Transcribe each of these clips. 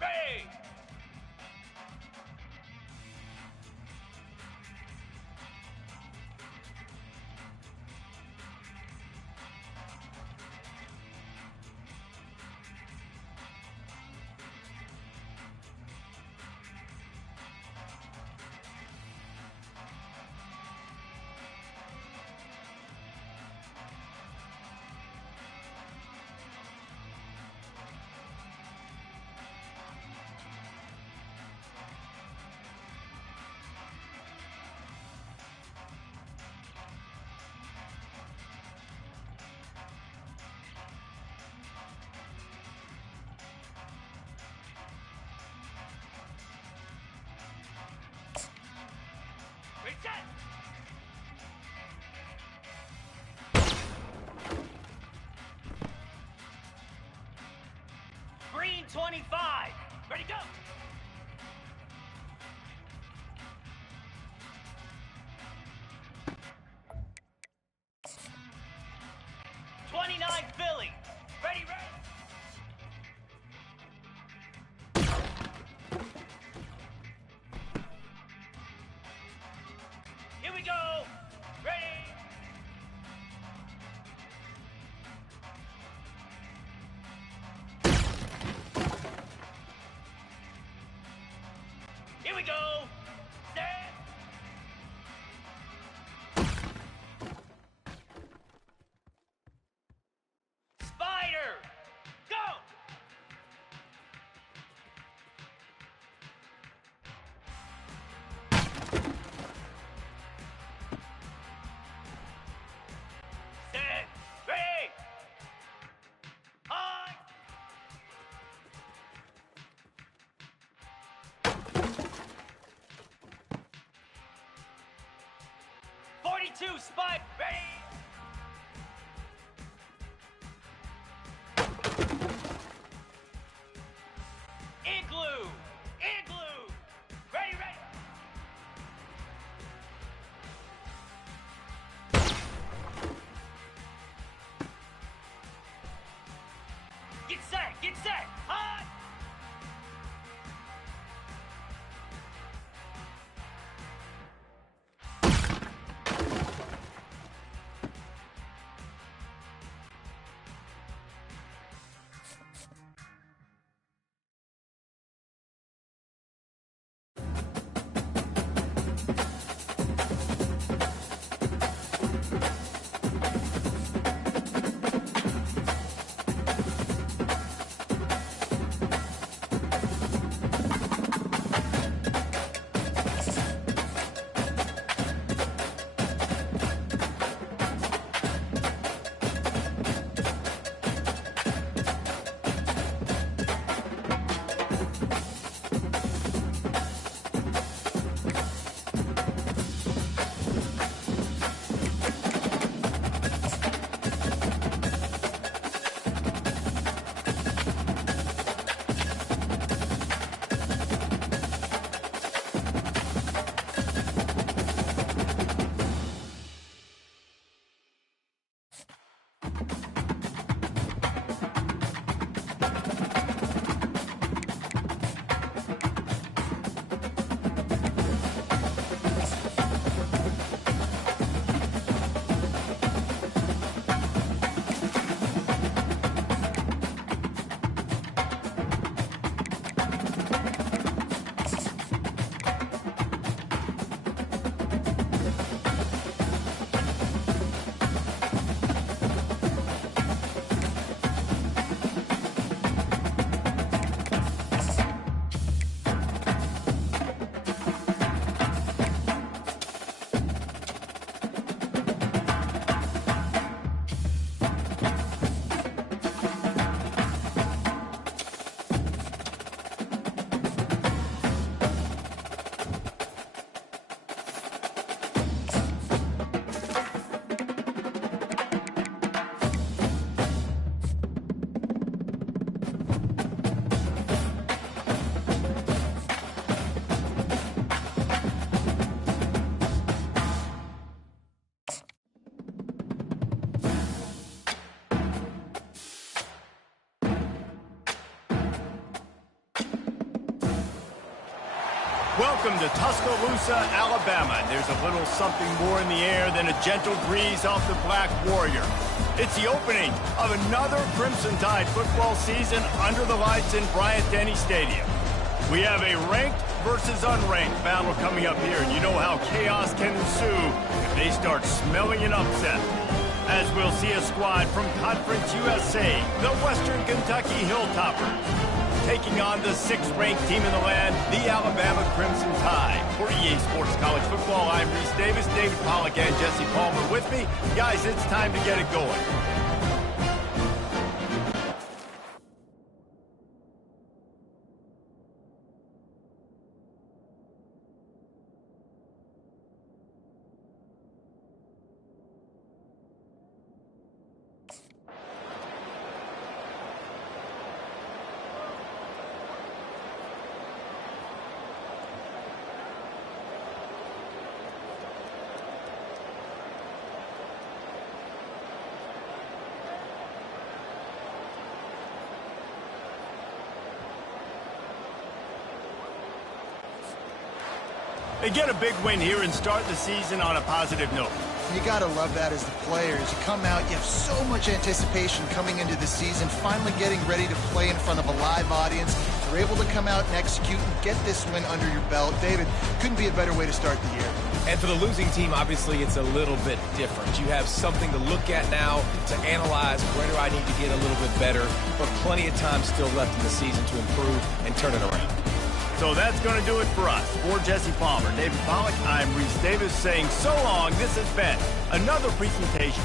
Ready! Reset! Green 25. Ready, go! Philly. Ready, ready. Here we go. Ready. Here we go. Stand. Spider. Go. Set. Ready. On. 42 spike. Ready. Igloo. Igloo. Ready, ready. Get set. Get set. On. Welcome to Tuscaloosa, Alabama. There's a little something more in the air than a gentle breeze off the Black Warrior. It's the opening of another Crimson Tide football season under the lights in Bryant-Denny Stadium. We have a ranked versus unranked battle coming up here, and you know how chaos can ensue if they start smelling an upset. As we'll see a squad from Conference USA, the Western Kentucky Hilltoppers, taking on the 6th-ranked team in the land, the Alabama Crimson Tide. For EA Sports College Football, I'm Reese Davis, David Pollack, and Jesse Palmer with me. Guys, it's time to get it going. They get a big win here and start the season on a positive note. You gotta love that as the players. You come out, you have so much anticipation coming into the season, finally getting ready to play in front of a live audience. You're able to come out and execute and get this win under your belt. David, couldn't be a better way to start the year. And for the losing team, obviously, it's a little bit different. You have something to look at now, to analyze where do I need to get a little bit better, but plenty of time still left in the season to improve and turn it around. So that's going to do it for us. For Jesse Palmer, David Pollack, I'm Reese Davis saying so long. This has been another presentation.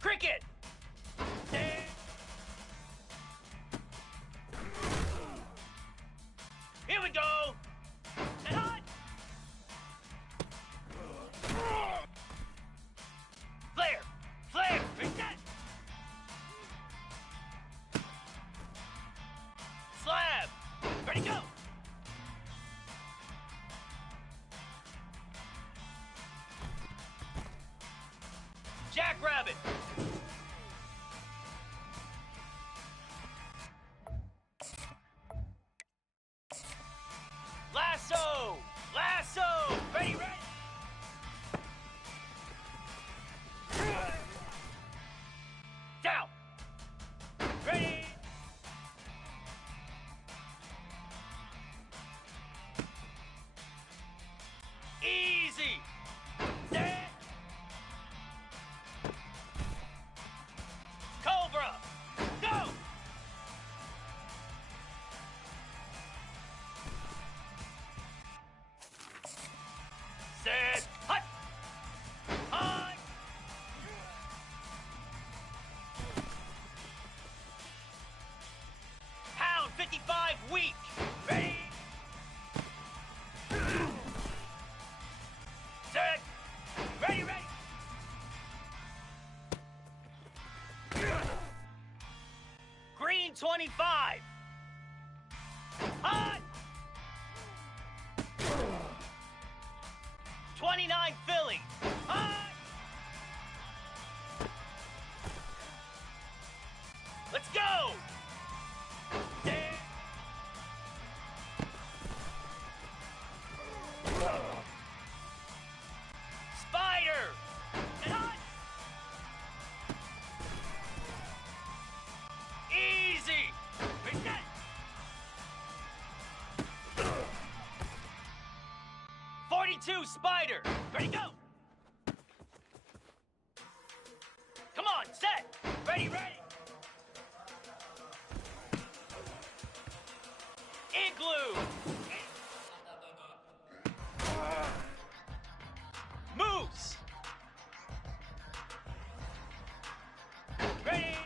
Cricket! Here we go! And hot! Flare! Flare! Bring that! Slab! Ready, go! Jackrabbit! Lasso! Lasso! Ready, ready! 25. Hot. 29 Philly. Hot. Let's go. Spider. Hot. Easy. Reset. 42 Spider. Ready, go. Come on, set. Ready, ready. Igloo. Moose. Ready.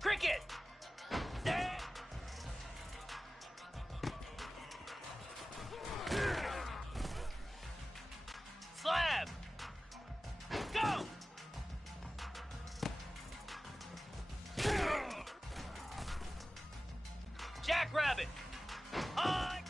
Cricket. Set. Slab. Go. Jackrabbit. High.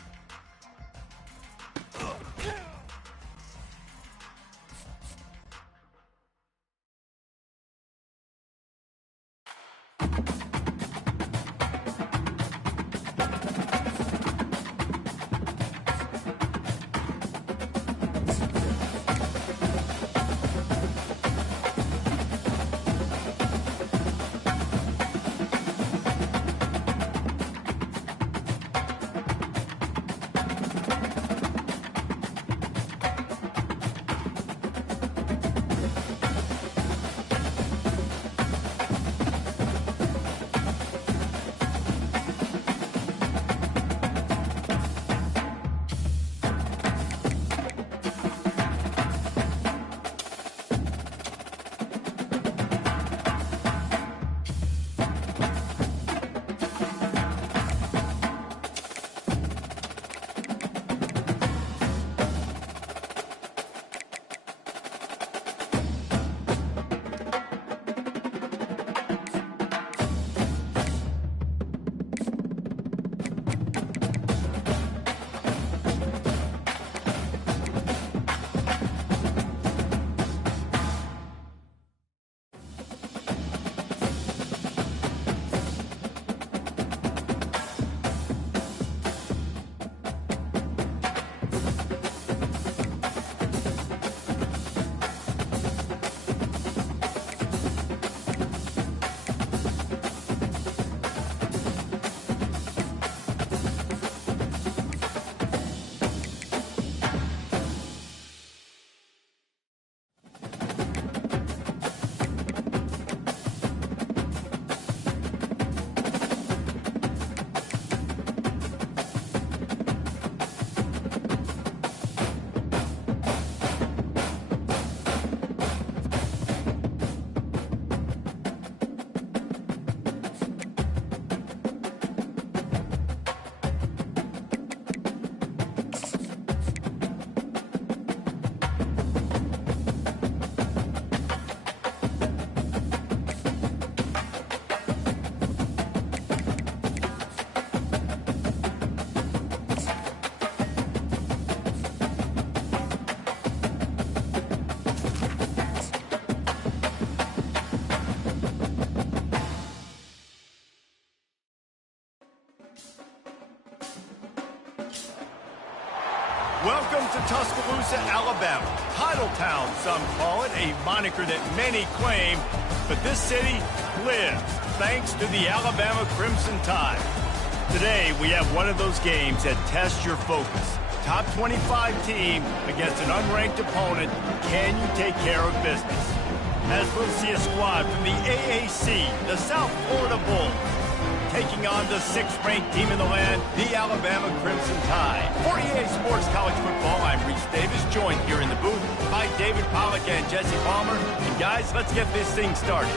Welcome to Tuscaloosa, Alabama. Titletown, some call it, a moniker that many claim, but this city lives thanks to the Alabama Crimson Tide. Today, we have one of those games that tests your focus. Top 25 team against an unranked opponent. Can you take care of business? As we'll see a squad from the AAC, the South Florida Bulls, taking on the 6th-ranked team in the land, the Alabama Crimson Tide. For EA Sports College Football, I'm Reese Davis, joined here in the booth by David Pollack and Jesse Palmer. And guys, let's get this thing started.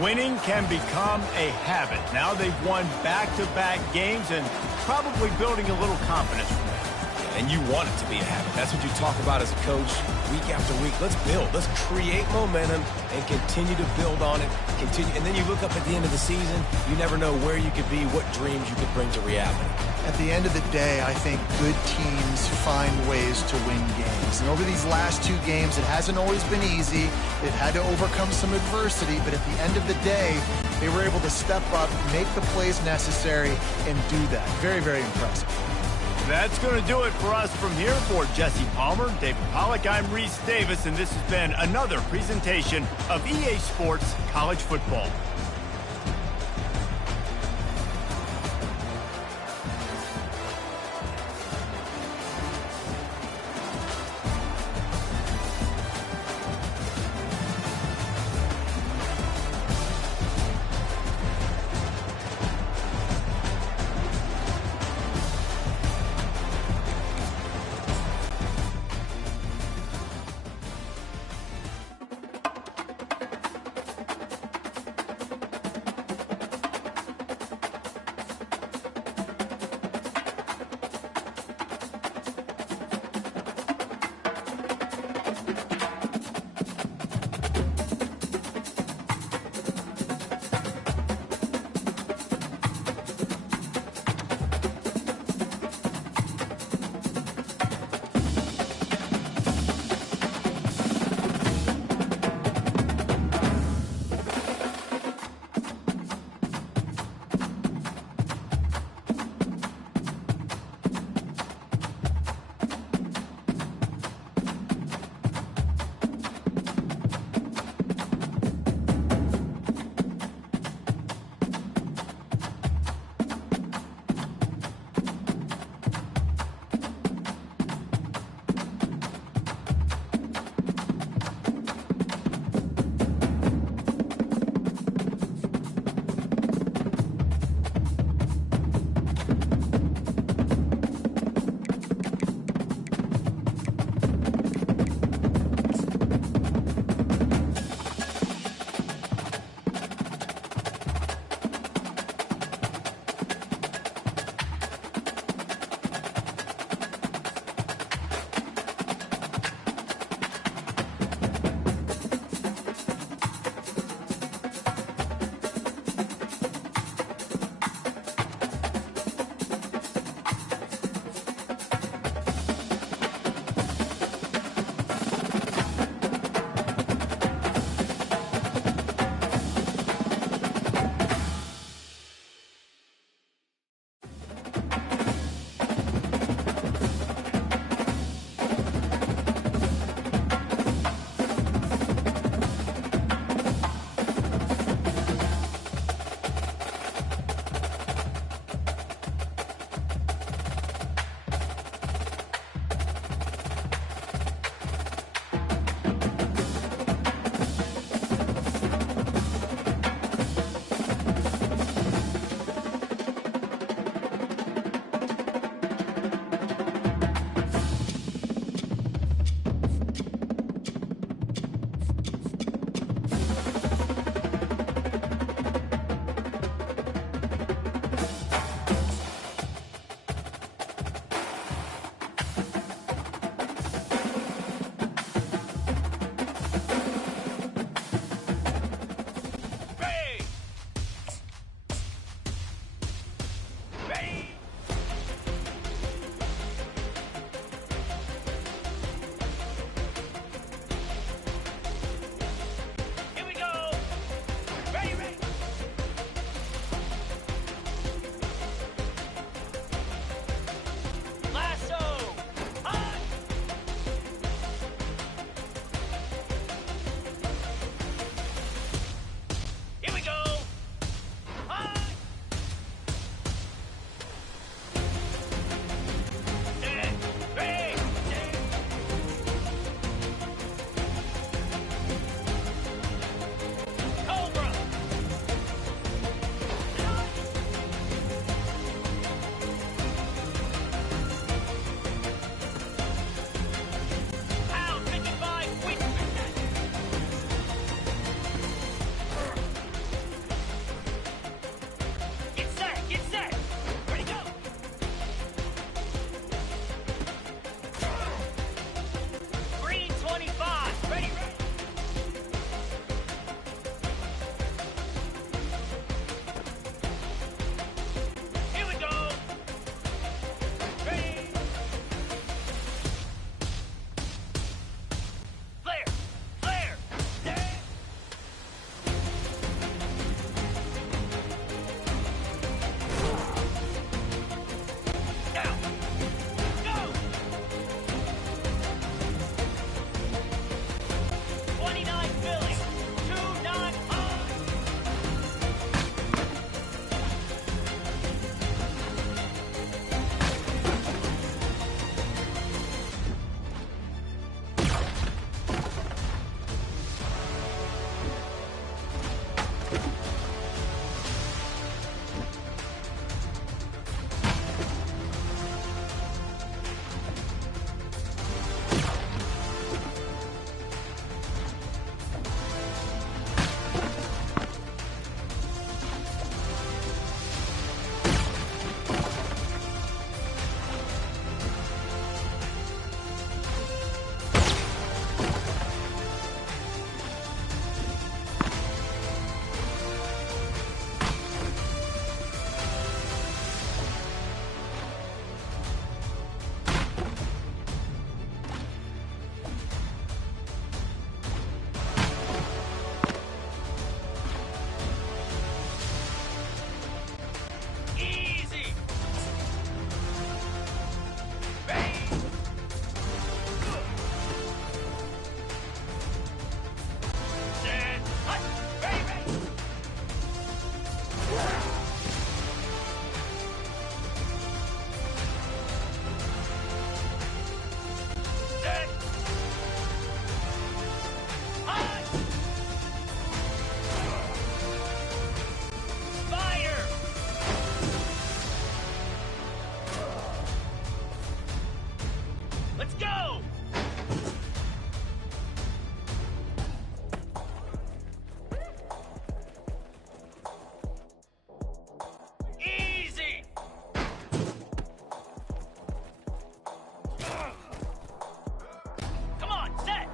Winning can become a habit. Now they've won back-to-back games and probably building a little confidence from that. And you want it to be a habit. That's what you talk about as a coach week after week. Let's build. Let's create momentum and continue to build on it. And then you look up at the end of the season, you never know where you could be, what dreams you could bring to reality. At the end of the day, I think good teams find ways to win games. And over these last 2 games, it hasn't always been easy. They've had to overcome some adversity, but at the end of the day, they were able to step up, make the plays necessary, and do that. Very, very impressive. That's going to do it for us from here. For Jesse Palmer, David Pollack, I'm Reese Davis, and this has been another presentation of EA Sports College Football. Let's go! Easy! Come on, set!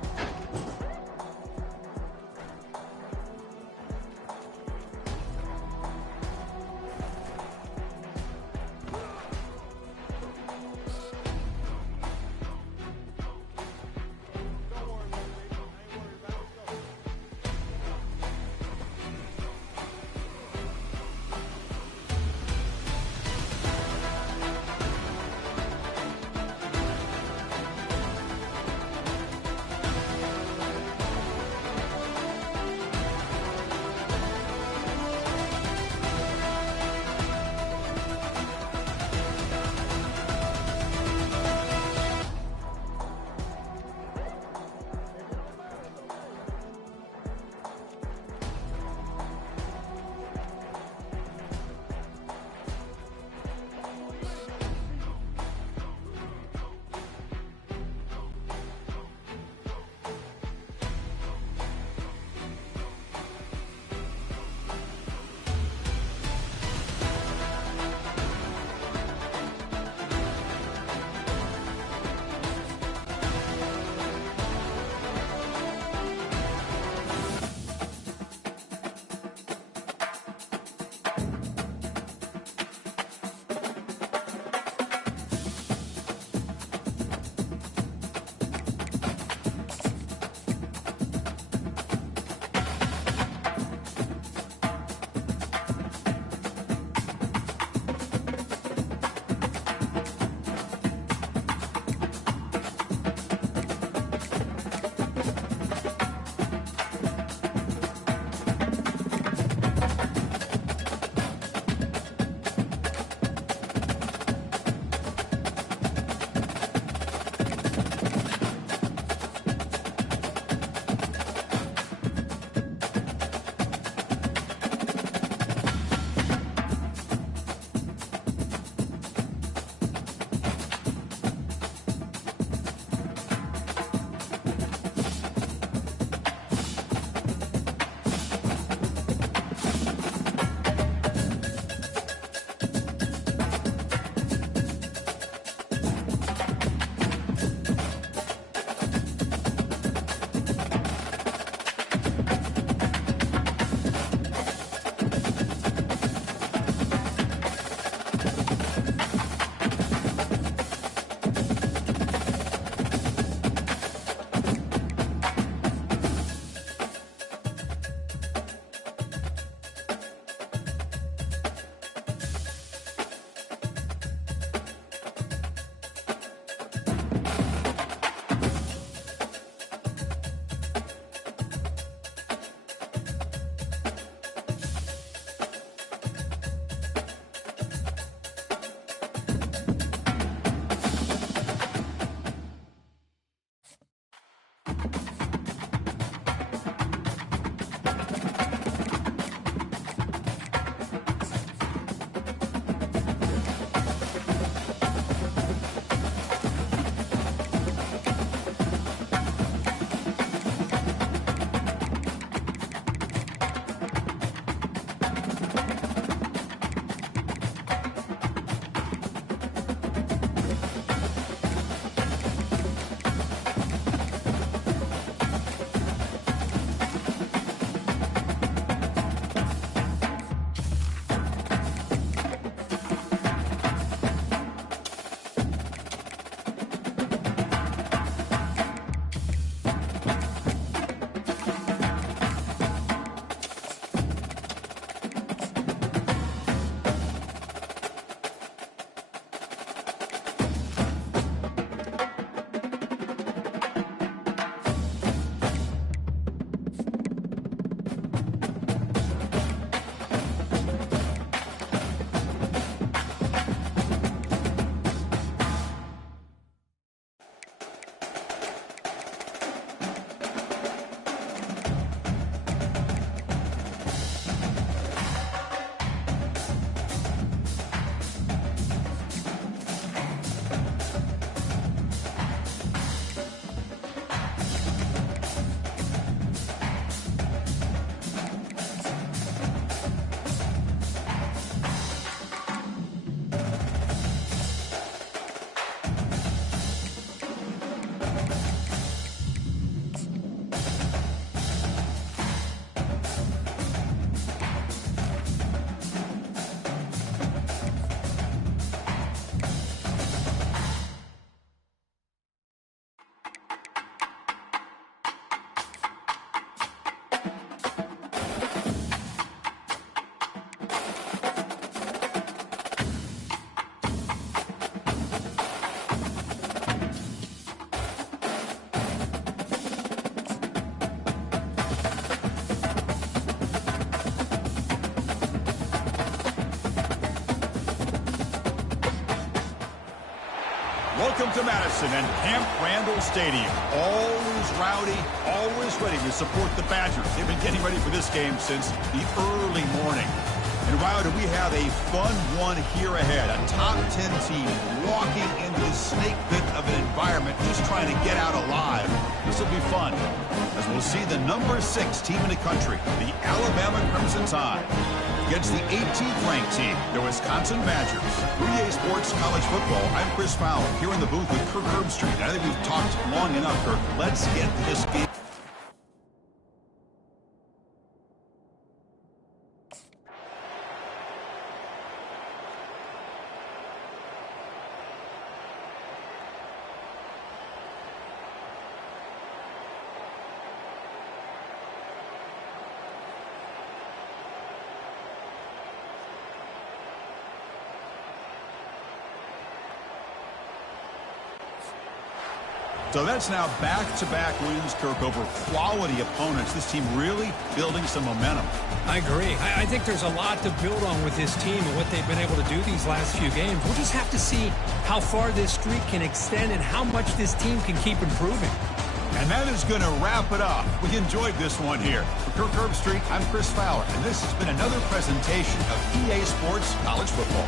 Welcome to Madison and Camp Randall Stadium. Always rowdy, always ready to support the Badgers. They've been getting ready for this game since the early morning. And wow, do we have a fun one here ahead. A top 10 team walking into the snake pit of an environment just trying to get out alive. This will be fun as we'll see the number 6 team in the country, the Alabama Crimson Tide, against the 18th ranked team, the Wisconsin Badgers. EA Sports College Football, I'm Chris Fowler, here in the booth with Kirk Herbstreit. I think we've talked long enough, Kirk. Let's get this game. So that's now back-to-back wins, Kirk, over quality opponents. This team really building some momentum. I agree. I think there's a lot to build on with this team and what they've been able to do these last few games. We'll just have to see how far this streak can extend and how much this team can keep improving. And that is going to wrap it up. We enjoyed this one here. For Kirk Herbstreit, I'm Chris Fowler, and this has been another presentation of EA Sports College Football.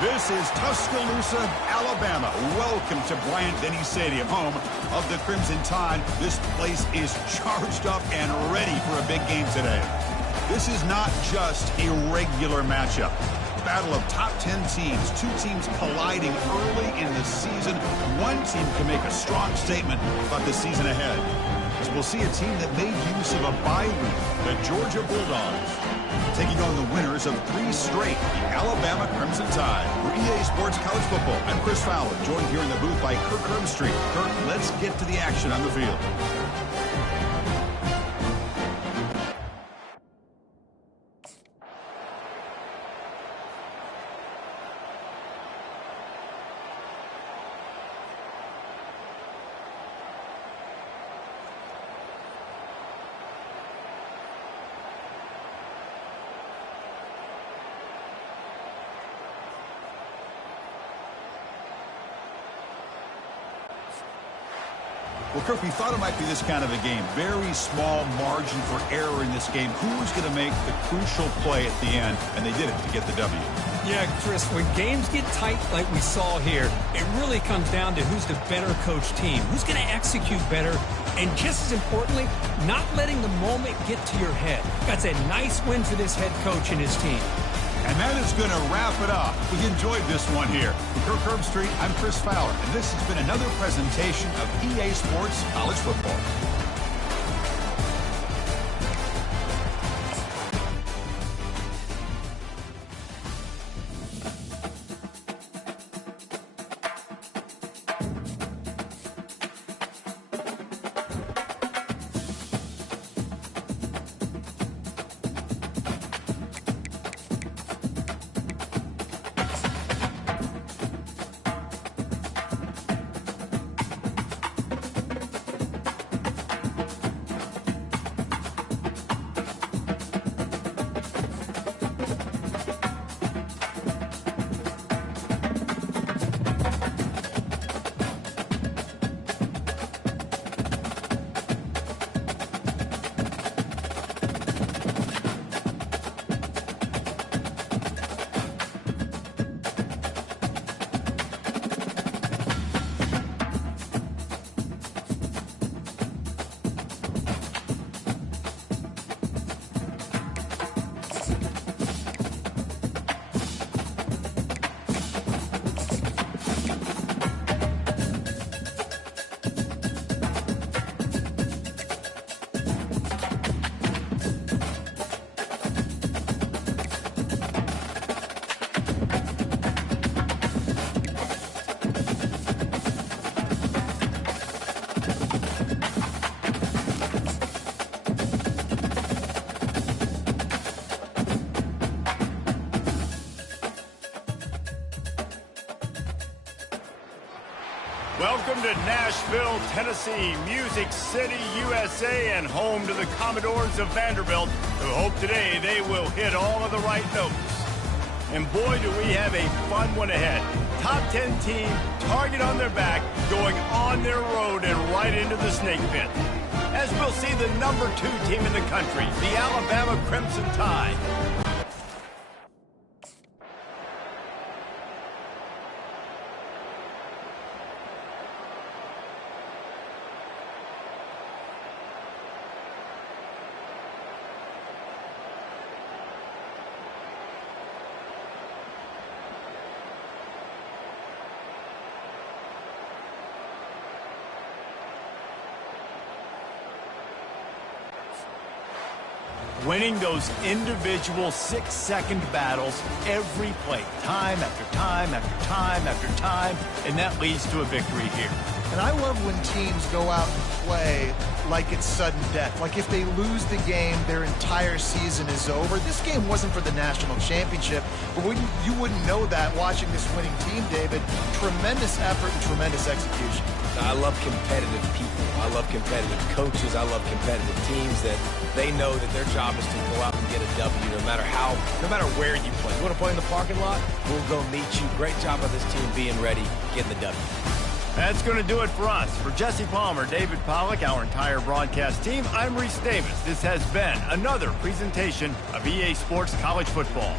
This is Tuscaloosa, Alabama. Welcome to Bryant-Denny Stadium, home of the Crimson Tide. This place is charged up and ready for a big game today. This is not just a regular matchup. Battle of top 10 teams, two teams colliding early in the season. One team can make a strong statement about the season ahead. As we'll see a team that made use of a bye week, the Georgia Bulldogs, taking on the winners of 3 straight, the Alabama Crimson Tide. For EA Sports College Football, I'm Chris Fowler, joined here in the booth by Kirk Herbstreit. Kirk, let's get to the action on the field. Well, Kirk, we thought it might be this kind of a game. Very small margin for error in this game. Who was going to make the crucial play at the end? And they did it to get the W. Yeah, Chris, when games get tight like we saw here, it really comes down to who's the better coached team, who's going to execute better, and just as importantly, not letting the moment get to your head. That's a nice win for this head coach and his team. And that is going to wrap it up. We enjoyed this one here. For Kirk Herbstreit, I'm Chris Fowler, and this has been another presentation of EA Sports College Football. Welcome to Nashville, Tennessee, Music City, USA, and home to the Commodores of Vanderbilt, who hope today they will hit all of the right notes. And boy, do we have a fun one ahead. Top 10 team, target on their back, going on their road and right into the snake pit. As we'll see the number 2 team in the country, the Alabama Crimson Tide. Winning those individual 6-second battles every play, time after time after time after time, and that leads to a victory here. And I love when teams go out and play like it's sudden death. Like if they lose the game, their entire season is over. This game wasn't for the national championship, but you wouldn't know that watching this winning team, David. Tremendous effort and tremendous execution. I love competitive people. I love competitive coaches. I love competitive teams that they know that their job is to go out and get a W no matter where you play. You want to play in the parking lot? We'll go meet you. Great job of this team being ready, getting the W. That's going to do it for us. For Jesse Palmer, David Pollack, our entire broadcast team, I'm Reese Davis. This has been another presentation of EA Sports College Football.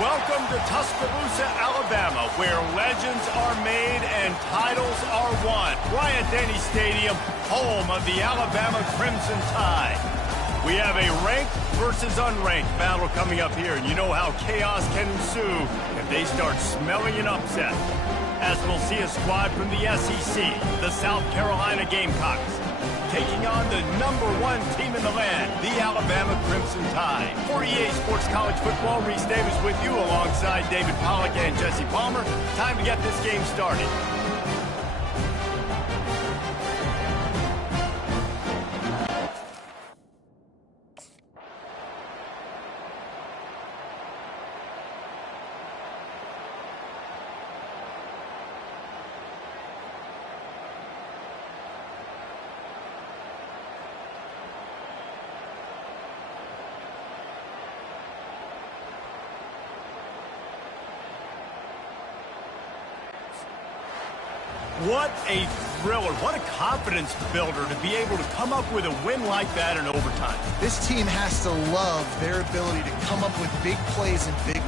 Welcome to Tuscaloosa, Alabama, where legends are made and titles are won. Bryant-Denny Stadium, home of the Alabama Crimson Tide. We have a ranked versus unranked battle coming up here, and you know how chaos can ensue if they start smelling an upset. As we'll see a squad from the SEC, the South Carolina Gamecocks, taking on the #1 team in the land, the Alabama Crimson Tide. For EA Sports College Football, Reese Davis with you alongside David Pollack and Jesse Palmer. Time to get this game started. What a thriller. What a confidence builder to be able to come up with a win like that in overtime. This team has to love their ability to come up with big plays and big...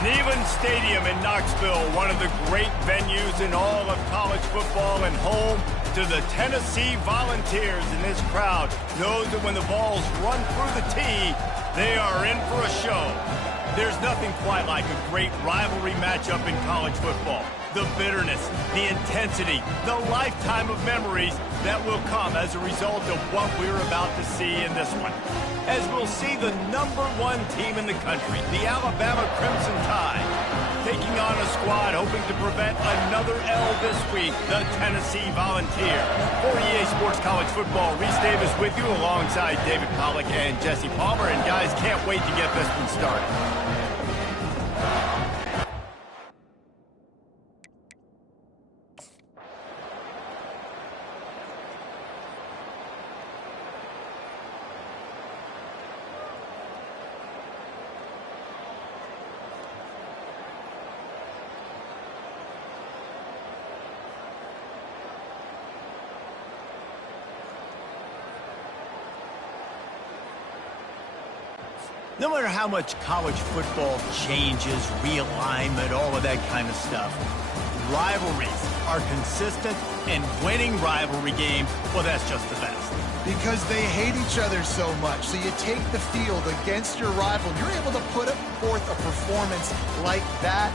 Neyland Stadium in Knoxville, one of the great venues in all of college football and home to the Tennessee Volunteers. And this crowd knows that when the balls run through the tee, they are in for a show. There's nothing quite like a great rivalry matchup in college football. The bitterness, the intensity, the lifetime of memories that will come as a result of what we're about to see in this one. As we'll see the #1 team in the country, the Alabama Crimson Tide, taking on a squad hoping to prevent another L this week, the Tennessee Volunteers. For EA Sports College Football, Reese Davis with you alongside David Pollack and Jesse Palmer. And guys, can't wait to get this one started. No matter how much college football changes, realignment, all of that kind of stuff, rivalries are consistent and winning rivalry games, well, that's just the best. Because they hate each other so much. So you take the field against your rival. You're able to put forth a performance like that.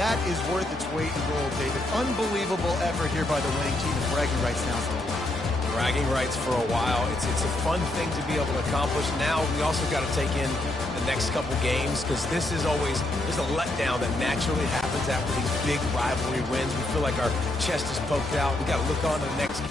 That is worth its weight in gold, David. Unbelievable effort here by the winning team, and bragging rights now for a while. Bragging rights for a while. It's a fun thing to be able to accomplish. Now we also got to take in the next couple games, because this is always, there's a letdown that naturally happens after these big rivalry wins. We feel like our chest is poked out. We got to look on to the next.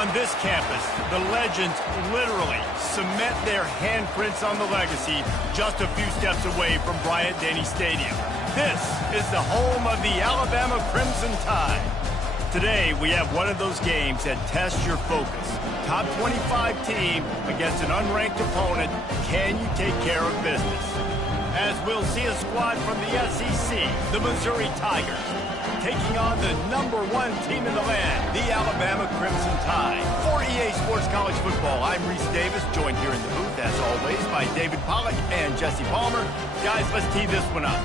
On this campus, the legends literally cement their handprints on the legacy just a few steps away from Bryant-Denny Stadium. This is the home of the Alabama Crimson Tide. Today, we have one of those games that tests your focus. Top 25 team against an unranked opponent. Can you take care of business? As we'll see a squad from the SEC, the Missouri Tigers, taking on the #1 team in the land, the Alabama Crimson Tide. For EA Sports College Football, I'm Reese Davis, joined here in the booth, as always, by David Pollack and Jesse Palmer. Guys, let's tee this one up.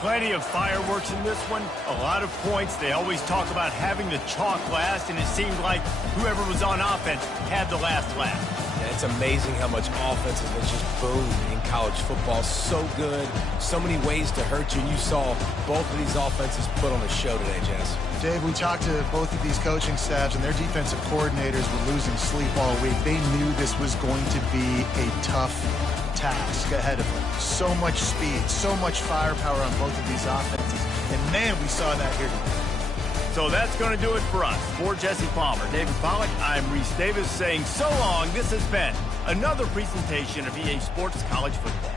Plenty of fireworks in this one, a lot of points. They always talk about having the chalk last, and it seemed like whoever was on offense had the last laugh. Yeah, it's amazing how much offense has just boomed in college football. So good, so many ways to hurt you. And you saw both of these offenses put on a show today, Jess. Dave, we talked to both of these coaching staffs, and their defensive coordinators were losing sleep all week. They knew this was going to be a tough task ahead of them. So much speed, so much firepower on both of these offenses. And man, we saw that here today. So that's going to do it for us. For Jesse Palmer, David Pollack, I'm Reese Davis saying so long. This has been another presentation of EA Sports College Football.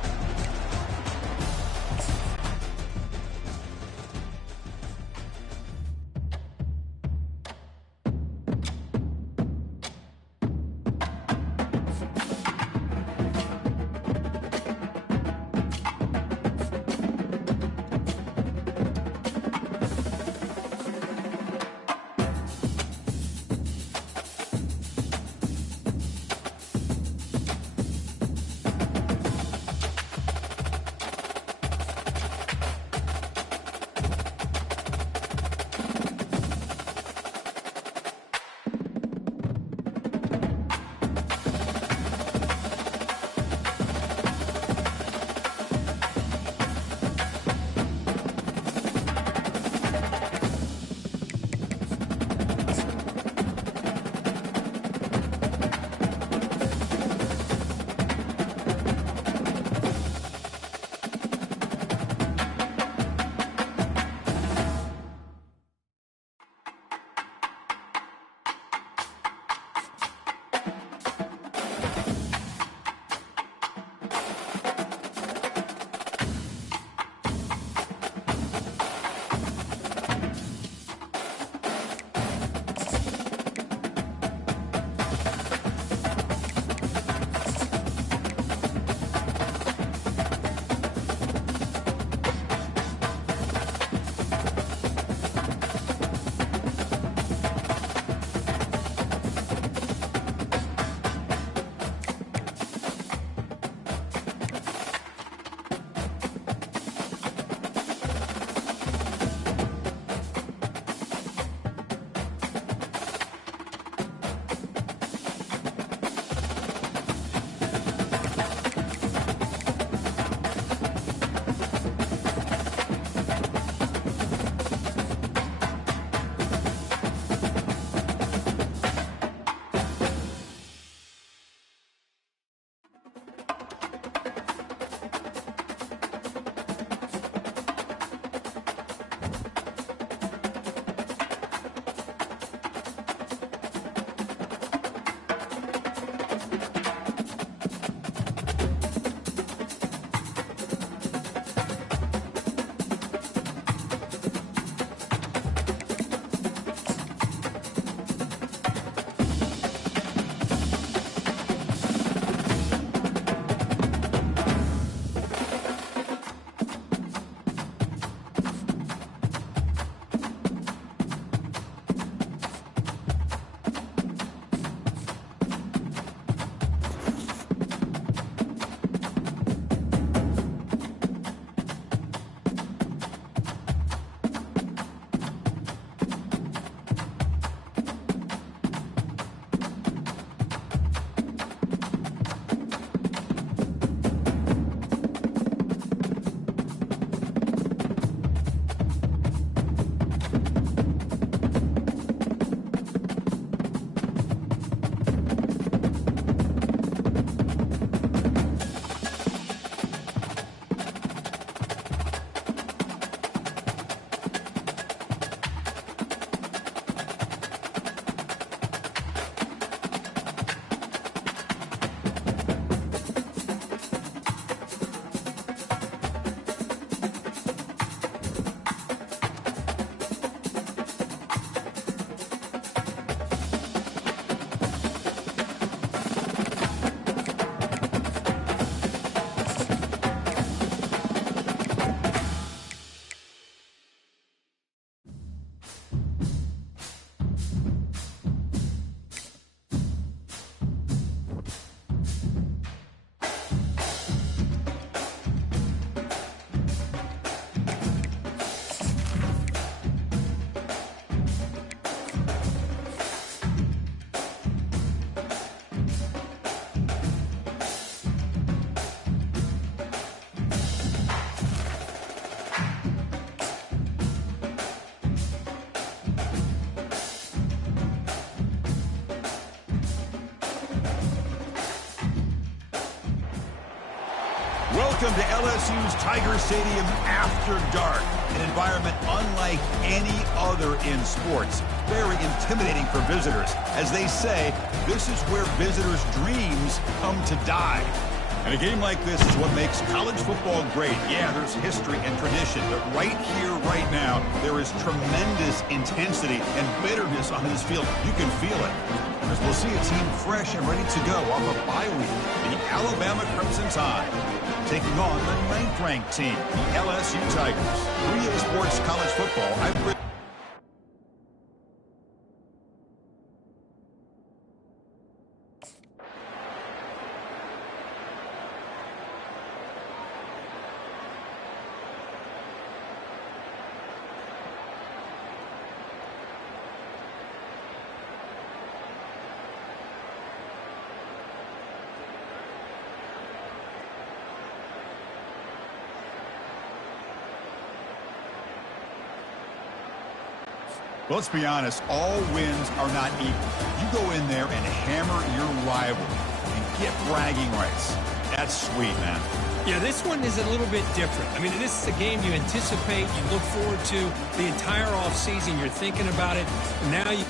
Welcome to LSU's Tiger Stadium after dark, an environment unlike any other in sports. Very intimidating for visitors. As they say, this is where visitors' dreams come to die. And a game like this is what makes college football great. Yeah, there's history and tradition, but right here, right now, there is tremendous intensity and bitterness on this field. You can feel it. As we'll see a team fresh and ready to go off a bye week, the Alabama Crimson Tide, taking on the 9th-ranked team, the LSU Tigers. 3A Sports College Football. Well, let's be honest, all wins are not equal. You go in there and hammer your rival and get bragging rights. That's sweet, man. Yeah, this one is a little bit different. I mean, this is a game you anticipate, you look forward to the entire offseason. You're thinking about it. Now you...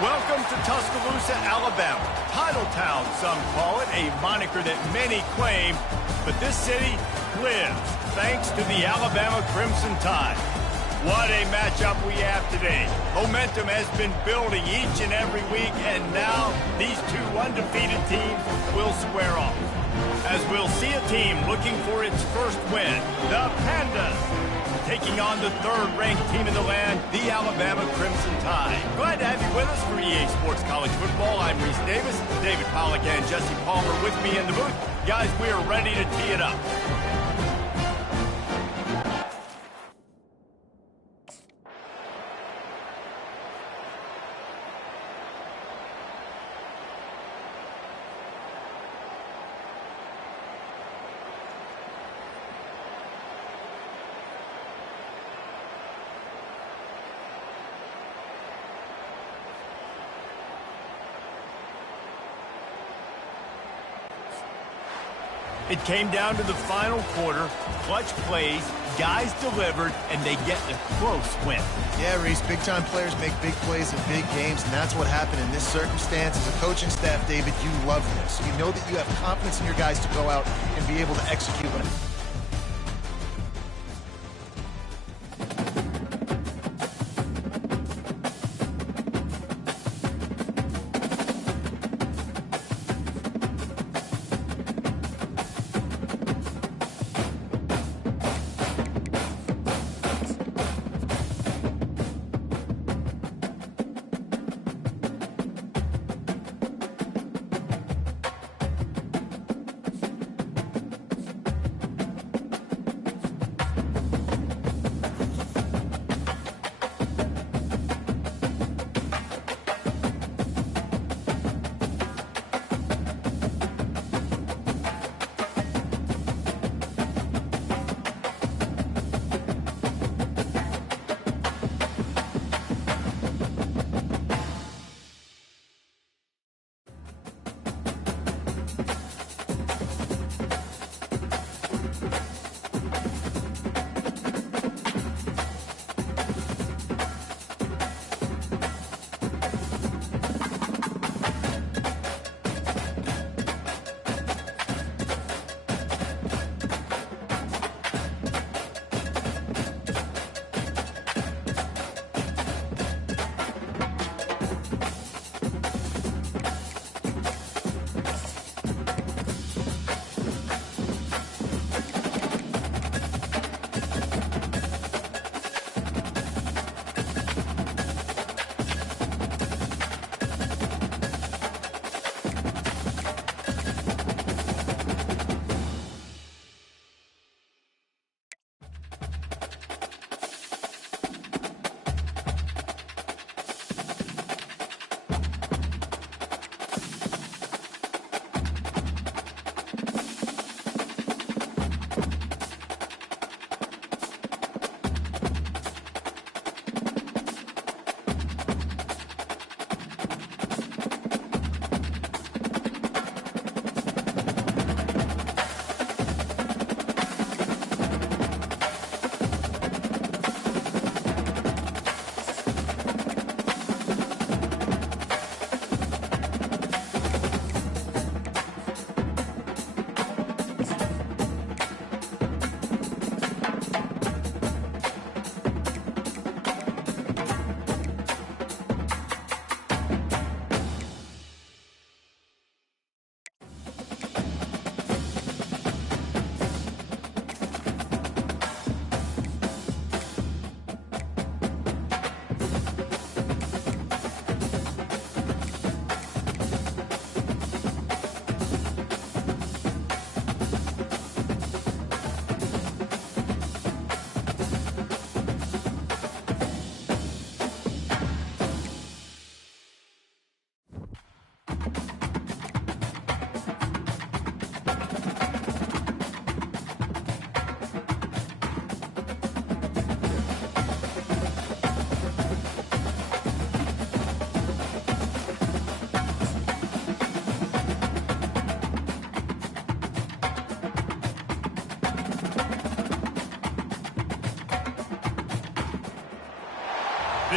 Welcome to Tuscaloosa, Alabama. Titletown, some call it, a moniker that many claim, but this city lives thanks to the Alabama Crimson Tide. What a matchup we have today. Momentum has been building each and every week, and now these two undefeated teams will square off. As we'll see a team looking for its first win, the Pandas, taking on the third-ranked team in the land, the Alabama Crimson Tide. Glad to have you with us for EA Sports College Football. I'm Reese Davis, David Pollack and Jesse Palmer with me in the booth. Guys, we are ready to tee it up. It came down to the final quarter, clutch plays, guys delivered, and they get a close win. Yeah, Reese, big-time players make big plays in big games, and that's what happened in this circumstance. As a coaching staff, David, you love this. You know that you have confidence in your guys to go out and be able to execute when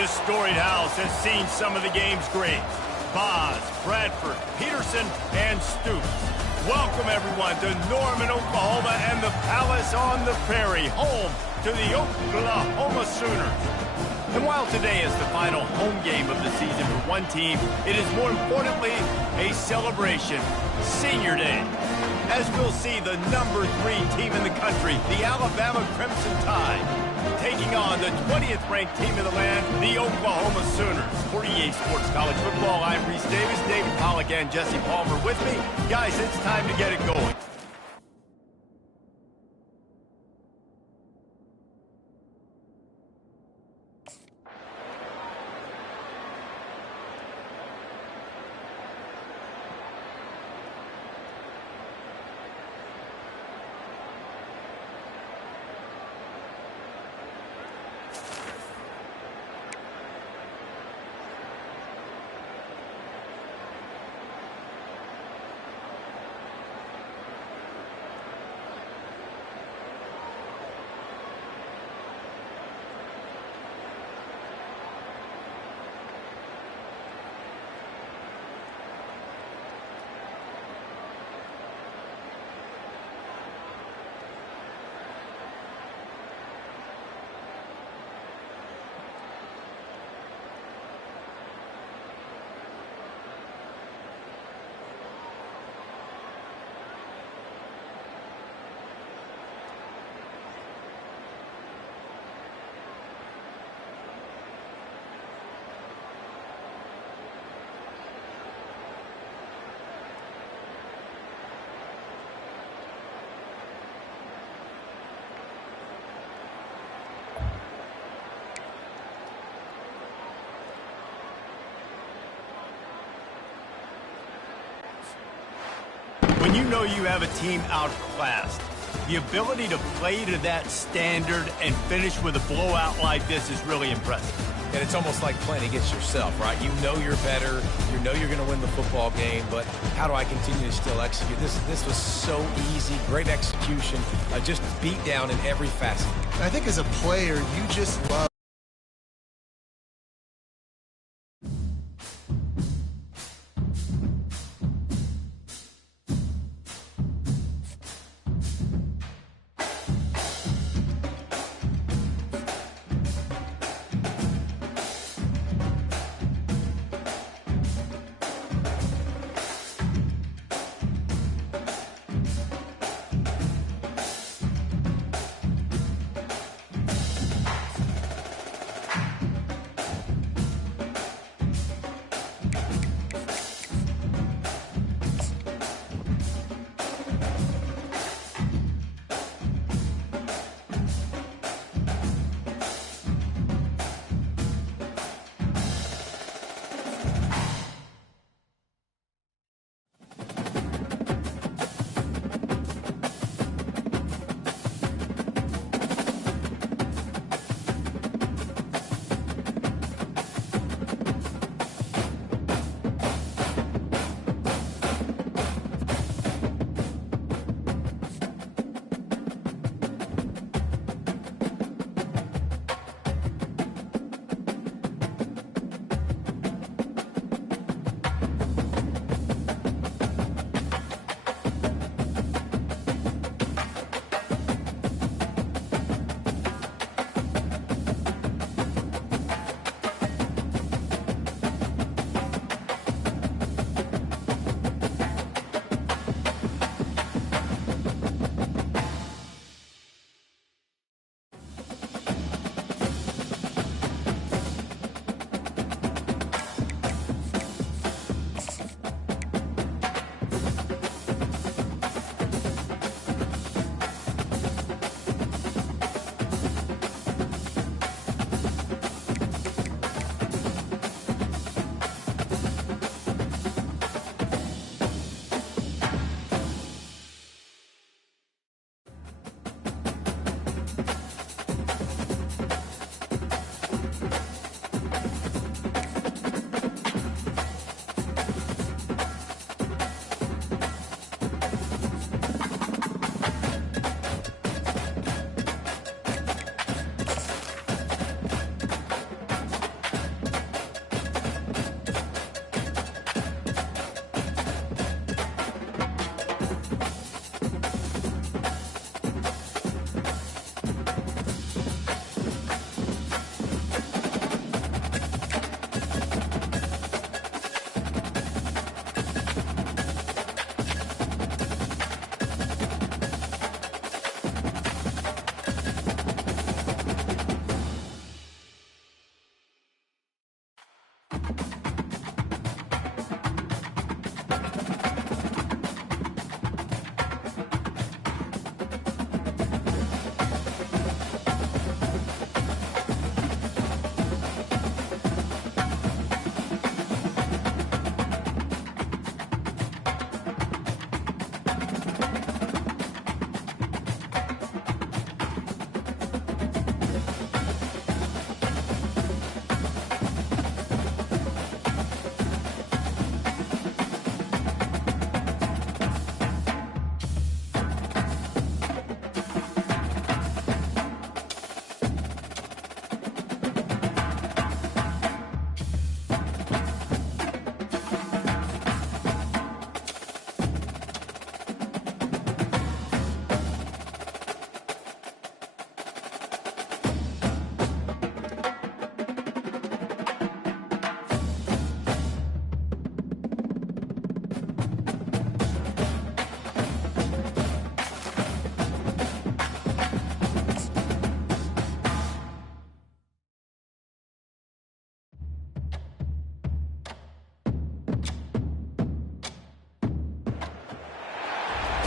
This storied house has seen some of the game's greats. Boz, Bradford, Peterson, and Stoops. Welcome, everyone, to Norman, Oklahoma, and the Palace on the Prairie, home to the Oklahoma Sooners. And while today is the final home game of the season for one team, it is more importantly a celebration, Senior Day. As we'll see the number 3 team in the country, the Alabama Crimson Tide, taking on the 20th ranked team in the land, the Oklahoma Sooners. For EA Sports College Football, I'm Reese Davis, David Pollack, and Jesse Palmer with me. Guys, it's time to get it going. When you know you have a team outclassed, the ability to play to that standard and finish with a blowout like this is really impressive. And it's almost like playing against yourself, right? You know you're better. You know you're going to win the football game, but how do I continue to still execute? This was so easy, great execution, just beat down in every facet. I think as a player, you just love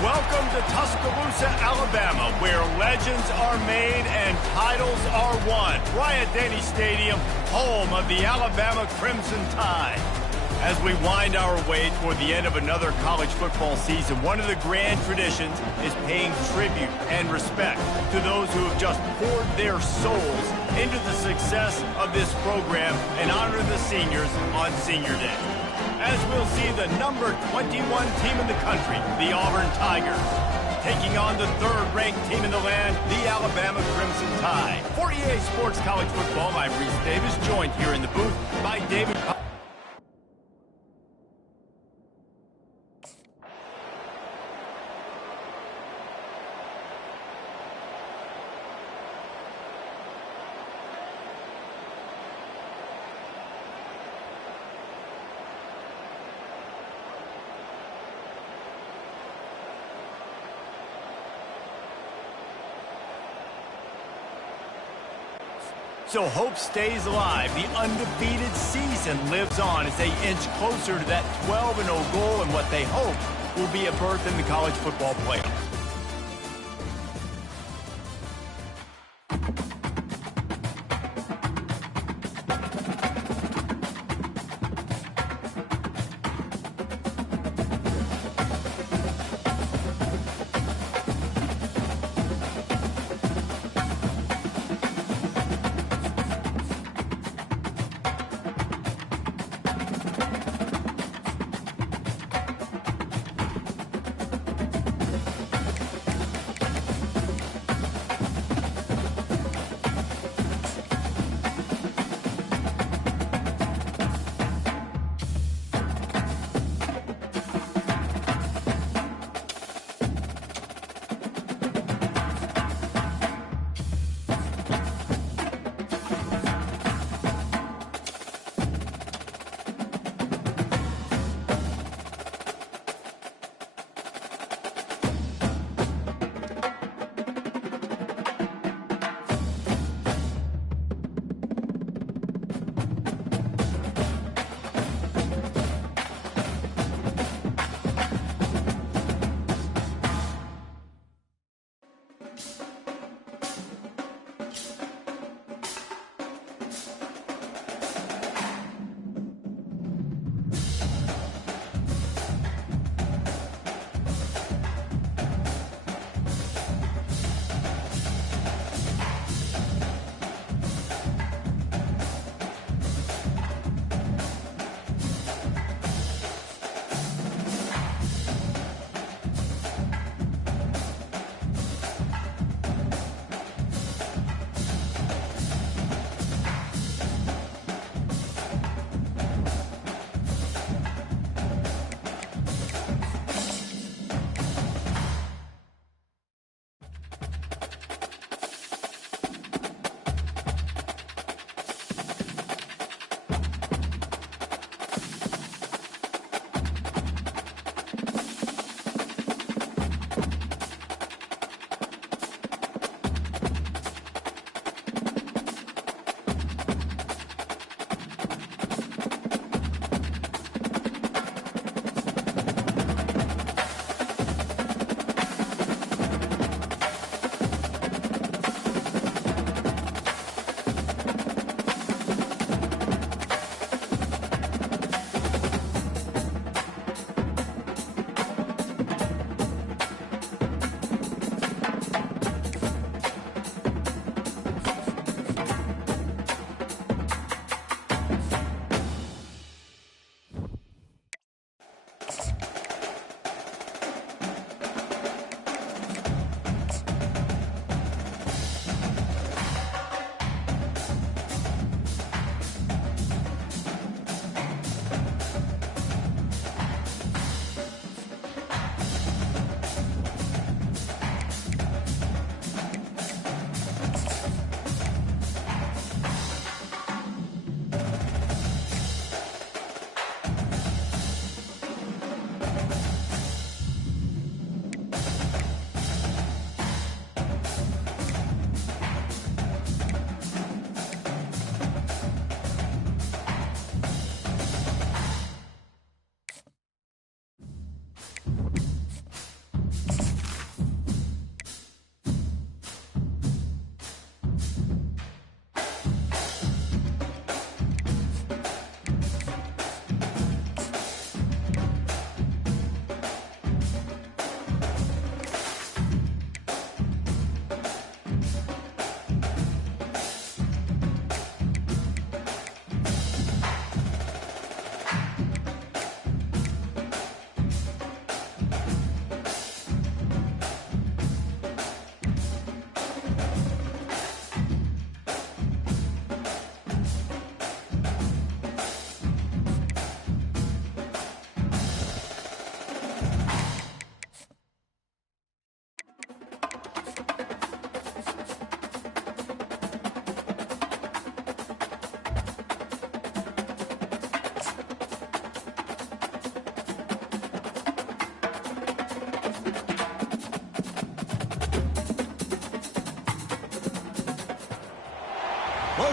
Welcome to Tuscaloosa, Alabama, where legends are made and titles are won. Bryant-Denny Stadium, home of the Alabama Crimson Tide. As we wind our way toward the end of another college football season, one of the grand traditions is paying tribute and respect to those who have just poured their souls into the success of this program and honor the seniors on Senior Day. As we'll see the number 21 team in the country, the Auburn Tigers, taking on the third-ranked team in the land, the Alabama Crimson Tide. For EA Sports College Football, I'm Reese Davis, joined here in the booth by David. So hope stays alive. The undefeated season lives on as they inch closer to that 12-0 goal and what they hope will be a berth in the college football playoff.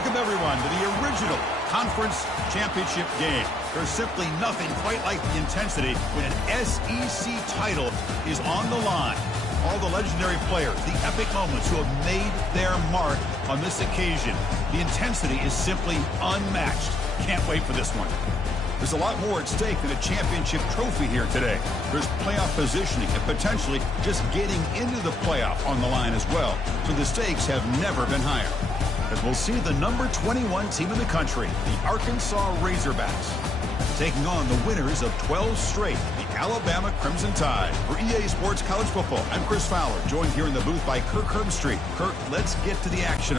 Welcome, everyone, to the original conference championship game. There's simply nothing quite like the intensity when an SEC title is on the line. All the legendary players, the epic moments who have made their mark on this occasion. The intensity is simply unmatched. Can't wait for this one. There's a lot more at stake than a championship trophy here today. There's playoff positioning and potentially just getting into the playoff on the line as well. So the stakes have never been higher. As we'll see the number 21 team in the country, the Arkansas Razorbacks, taking on the winners of 12 straight, the Alabama Crimson Tide. For EA Sports College Football, I'm Chris Fowler, joined here in the booth by Kirk Herbstreit. Kirk, let's get to the action.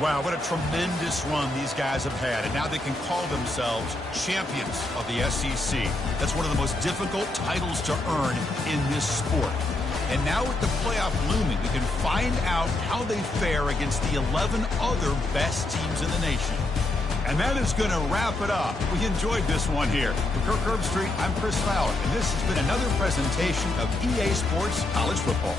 Wow, what a tremendous run these guys have had, and now they can call themselves champions of the SEC. That's one of the most difficult titles to earn in this sport. And now with the playoff looming, we can find out how they fare against the 11 other best teams in the nation. And that is going to wrap it up. We enjoyed this one here. For Kirk Herbstreit, I'm Chris Fowler, and this has been another presentation of EA Sports College Football.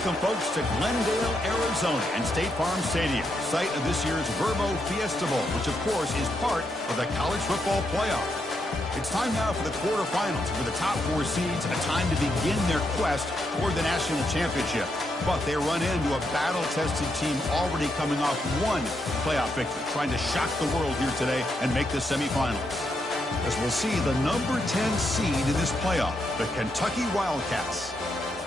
Welcome, folks, to Glendale, Arizona and State Farm Stadium, site of this year's Verbo Fiesta Bowl, which, of course, is part of the college football playoff. It's time now for the quarterfinals, for the top 4 seeds, a time to begin their quest toward the national championship. But they run into a battle-tested team already coming off one playoff victory, trying to shock the world here today and make the semifinals. As we'll see the number 10 seed in this playoff, the Kentucky Wildcats,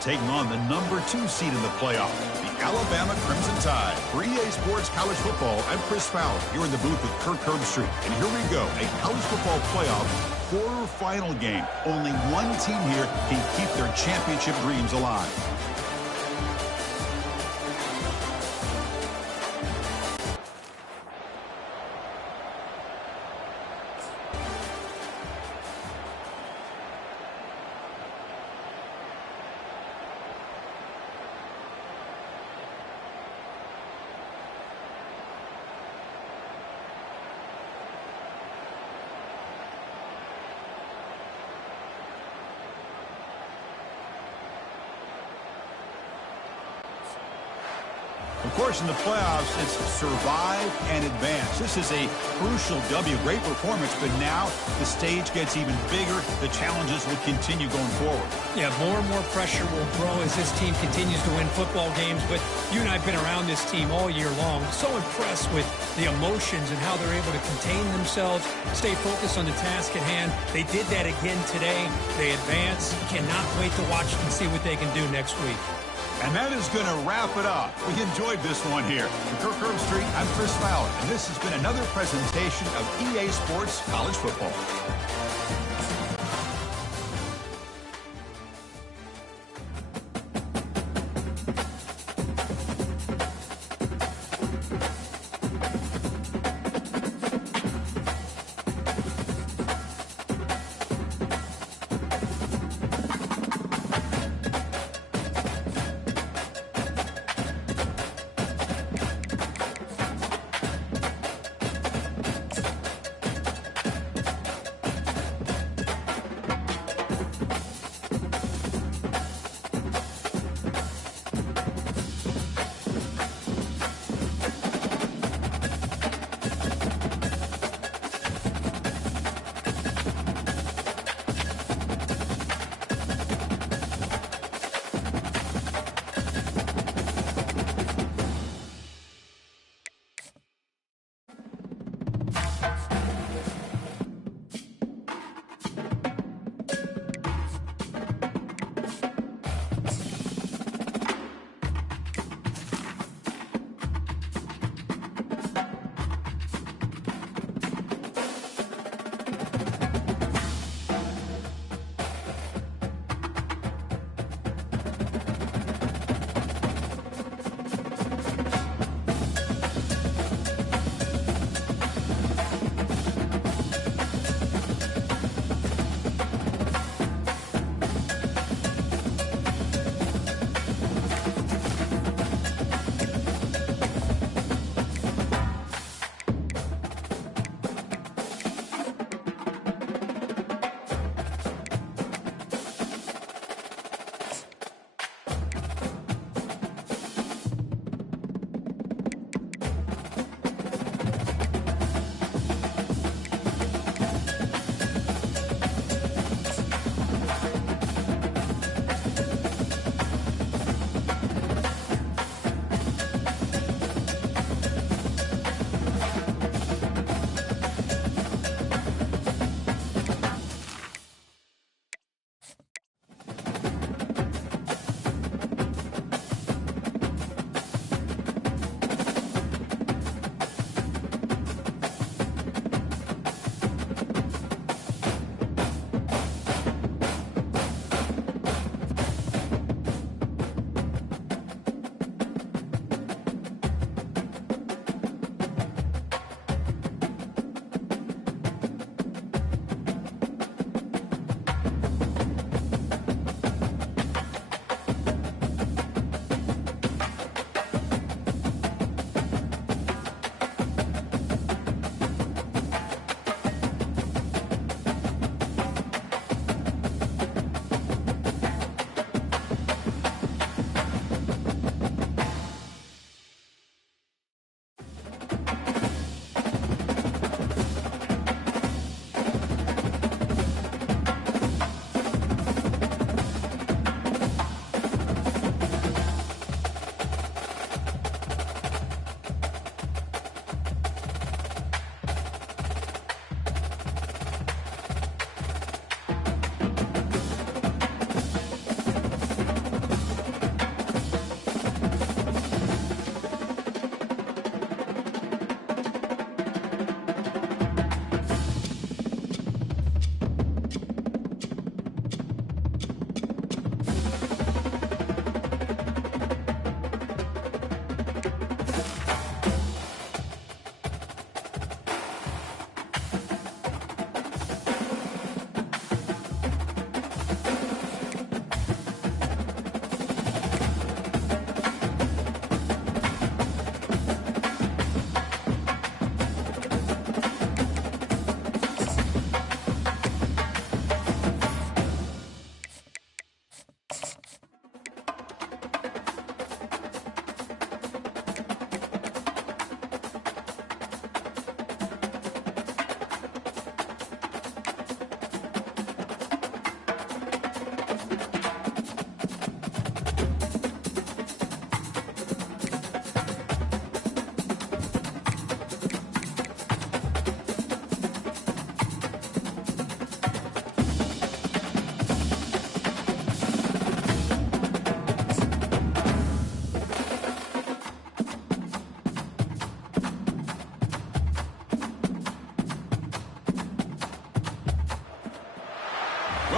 taking on the number 2 seed in the playoff, the Alabama Crimson Tide. For EA Sports College Football, I'm Chris Fowler, here in the booth with Kirk Herbstreit. And here we go, a college football playoff quarterfinal game. Only one team here can keep their championship dreams alive. Of course, in the playoffs, it's survive and advance. This is a crucial W. Great performance, but now the stage gets even bigger. The challenges will continue going forward. Yeah, more and more pressure will grow as this team continues to win football games. But you and I have been around this team all year long. So impressed with the emotions and how they're able to contain themselves, stay focused on the task at hand. They did that again today. They advance. Cannot wait to watch and see what they can do next week. And that is going to wrap it up. We enjoyed this one here. For Kirk Herbstreit, I'm Chris Fowler, and this has been another presentation of EA Sports College Football.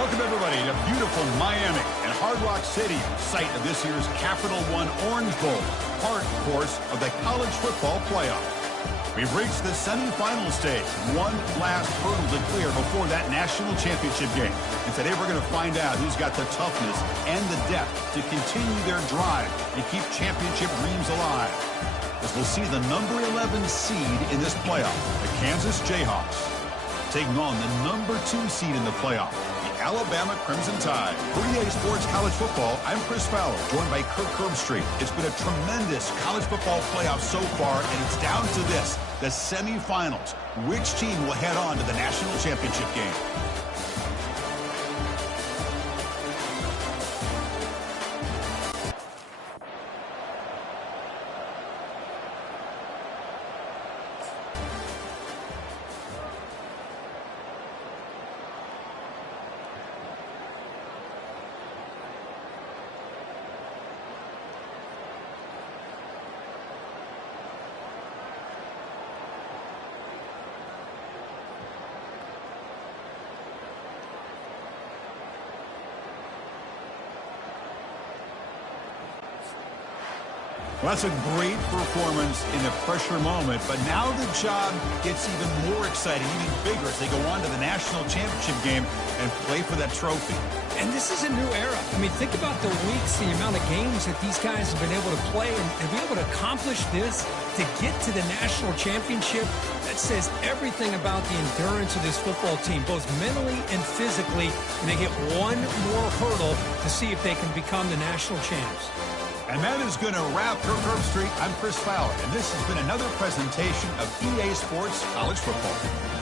Welcome, everybody, to beautiful Miami and Hard Rock Stadium, site of this year's Capital One Orange Bowl, part, of course, of the college football playoff. We've reached the semifinal stage, one last hurdle to clear before that national championship game. And today we're going to find out who's got the toughness and the depth to continue their drive and keep championship dreams alive. As we'll see the number 11 seed in this playoff, the Kansas Jayhawks, taking on the number 2 seed in the playoff, the Alabama Crimson Tide. For EA Sports College Football, I'm Chris Fowler, joined by Kirk Herbstreit. It's been a tremendous college football playoff so far, and it's down to this, the semifinals. Which team will head on to the national championship game? Well, that's a great performance in a pressure moment, but now the job gets even more exciting, even bigger as they go on to the national championship game and play for that trophy. And this is a new era. I mean, think about the weeks, the amount of games that these guys have been able to play and be able to accomplish this, to get to the national championship. That says everything about the endurance of this football team, both mentally and physically. And they get one more hurdle to see if they can become the national champs. And that is going to wrap Kirk Herbstreit. I'm Chris Fowler, and this has been another presentation of EA Sports College Football.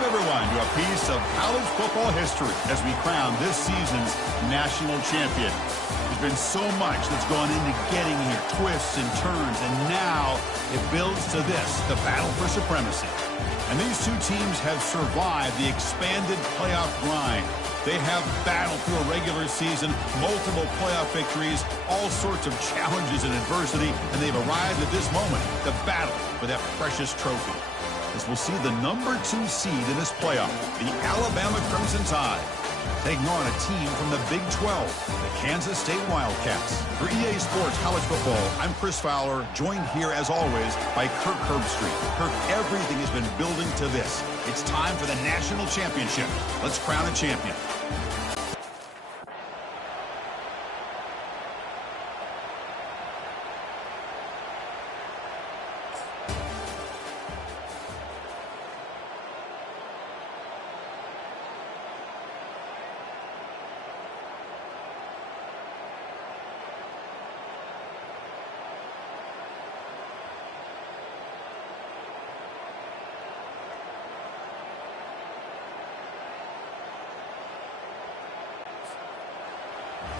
Welcome, everyone, to a piece of college football history as we crown this season's national champion. There's been so much that's gone into getting here, twists and turns, and now it builds to this, the battle for supremacy. And these two teams have survived the expanded playoff grind. They have battled through a regular season, multiple playoff victories, all sorts of challenges and adversity, and they've arrived at this moment, the battle for that precious trophy. As we'll see the number 2 seed in this playoff, the Alabama Crimson Tide, taking on a team from the Big 12, the Kansas State Wildcats. For EA Sports College Football, I'm Chris Fowler, joined here as always by Kirk Herbstreit. Kirk, everything has been building to this. It's time for the national championship. Let's crown a champion.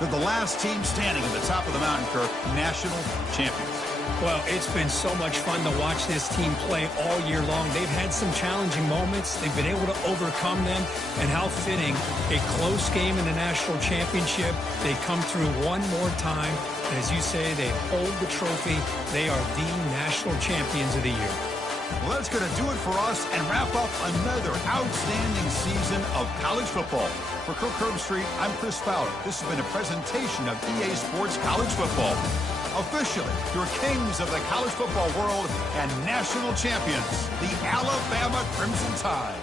They're the last team standing at the top of the mountain, Kirk, national champions. Well, it's been so much fun to watch this team play all year long. They've had some challenging moments. They've been able to overcome them. And how fitting, a close game in the national championship. They come through one more time. And as you say, they hold the trophy. They are the national champions of the year. Well, that's going to do it for us and wrap up another outstanding season of college football. For Kirk Herbstreit, I'm Chris Fowler. This has been a presentation of EA Sports College Football. Officially, your kings of the college football world and national champions, the Alabama Crimson Tide.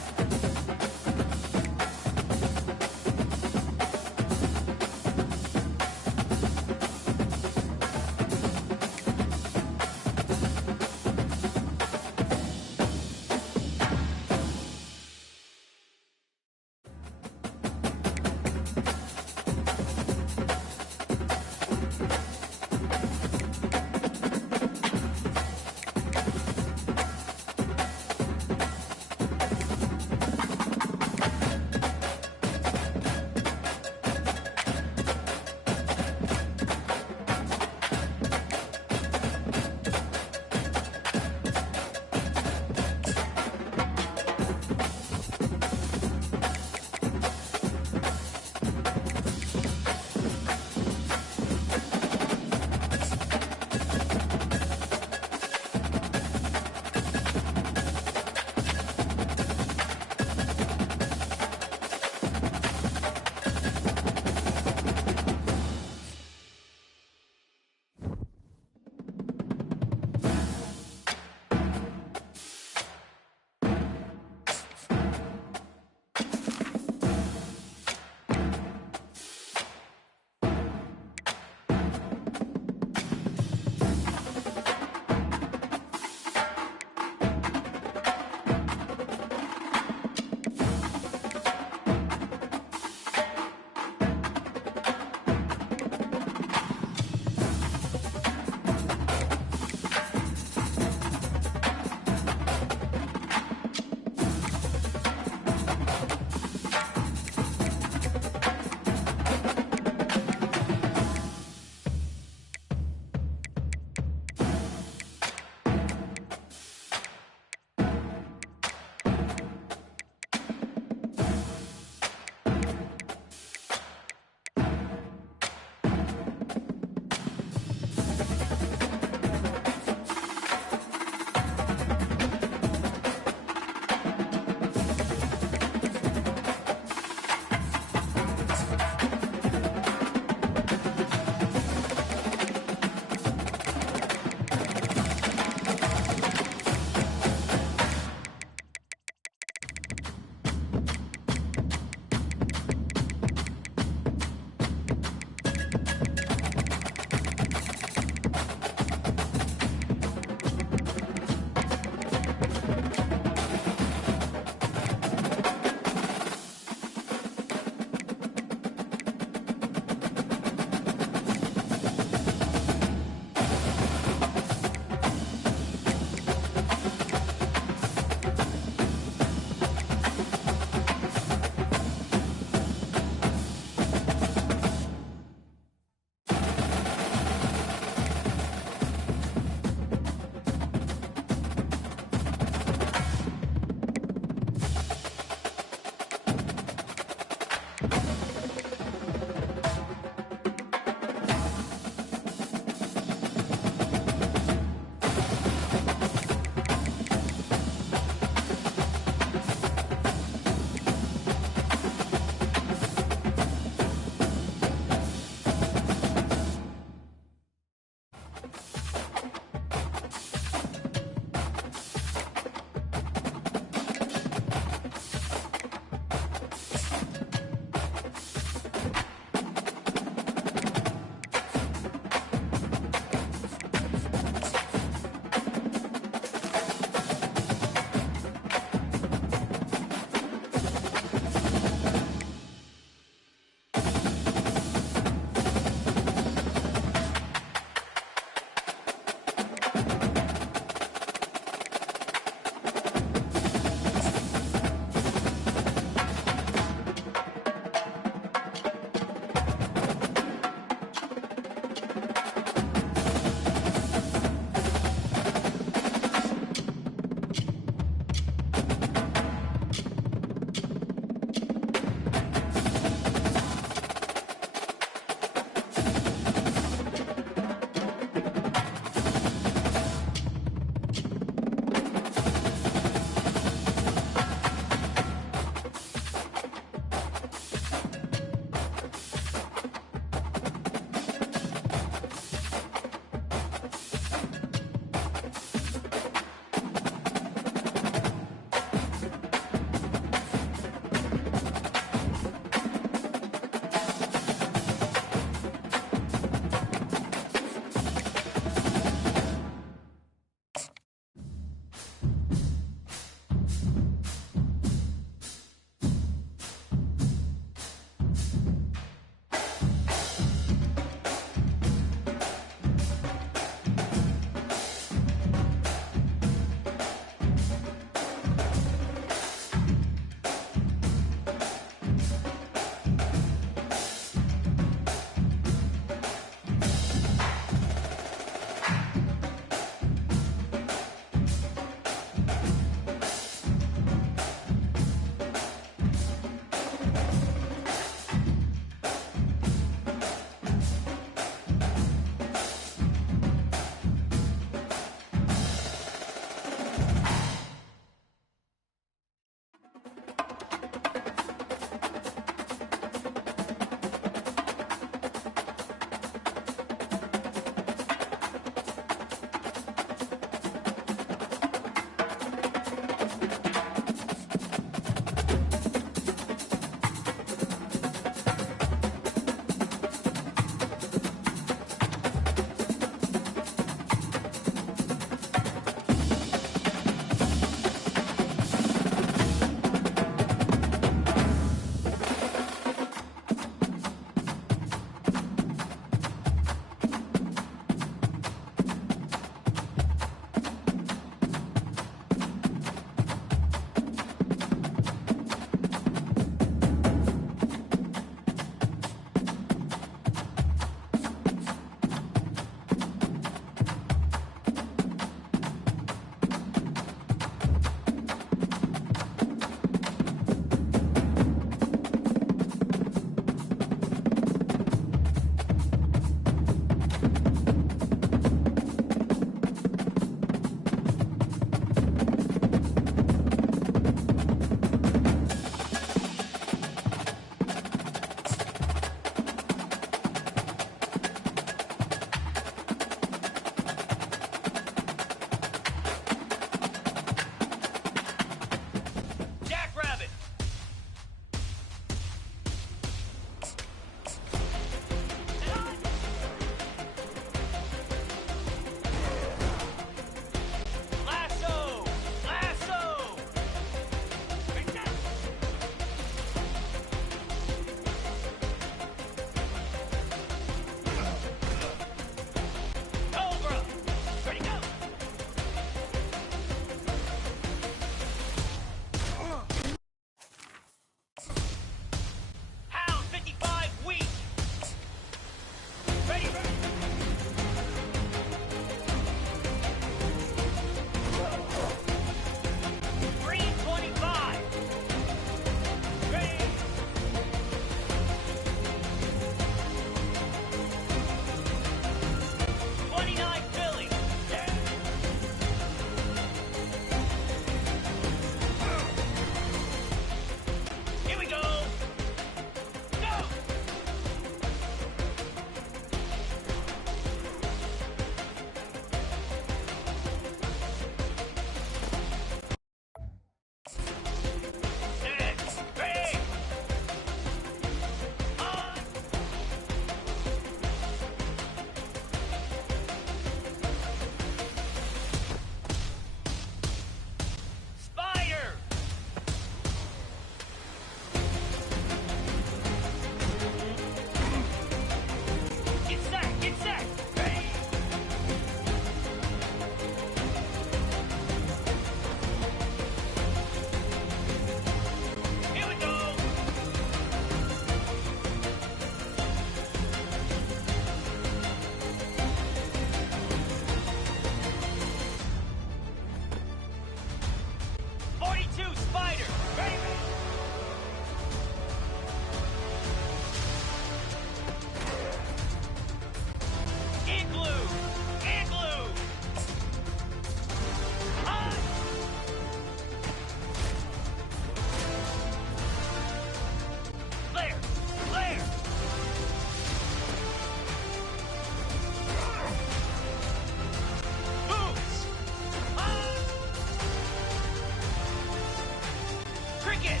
Check it.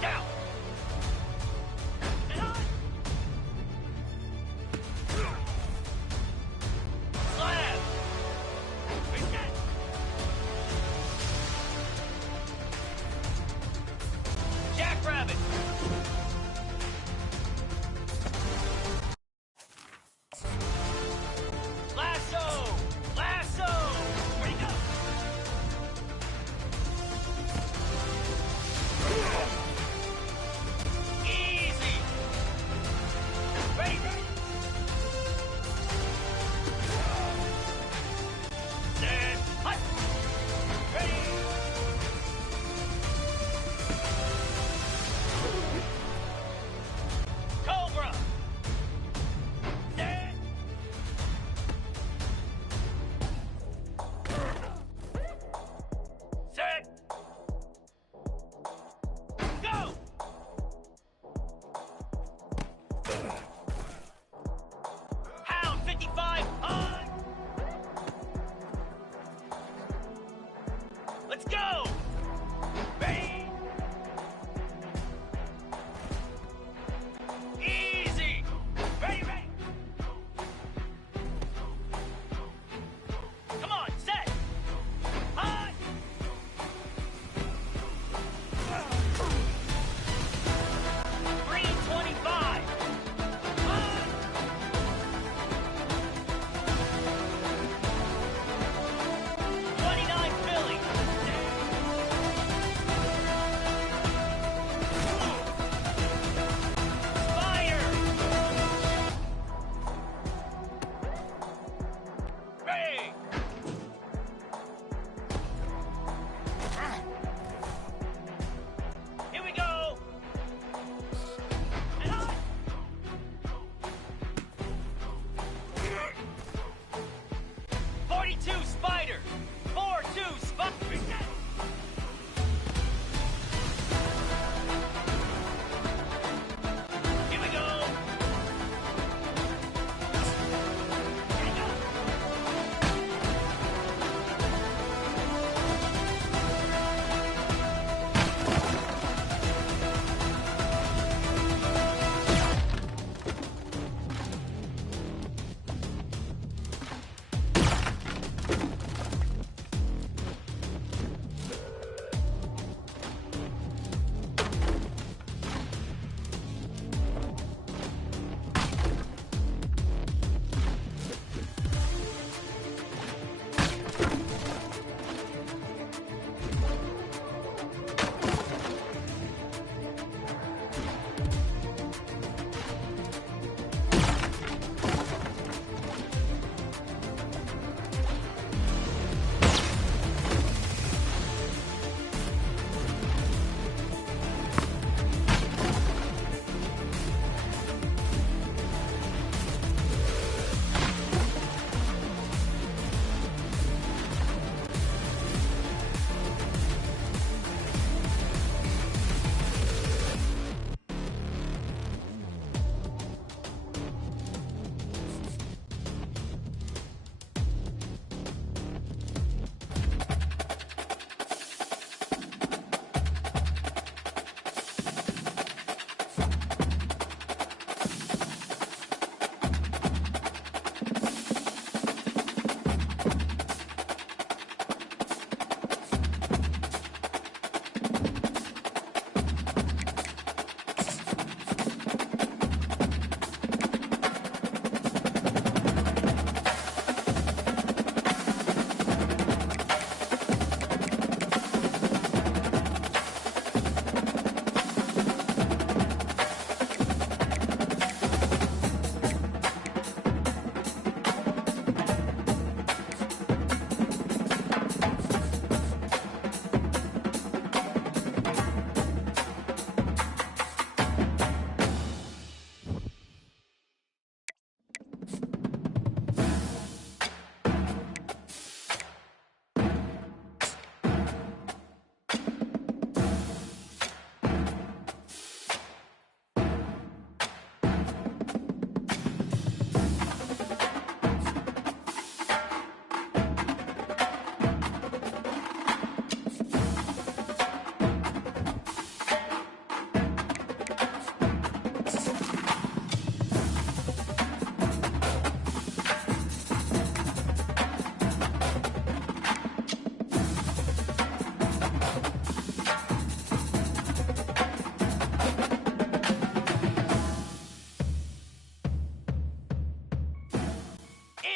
Down. And on. Slam. Reset. Jackrabbit. Lasso.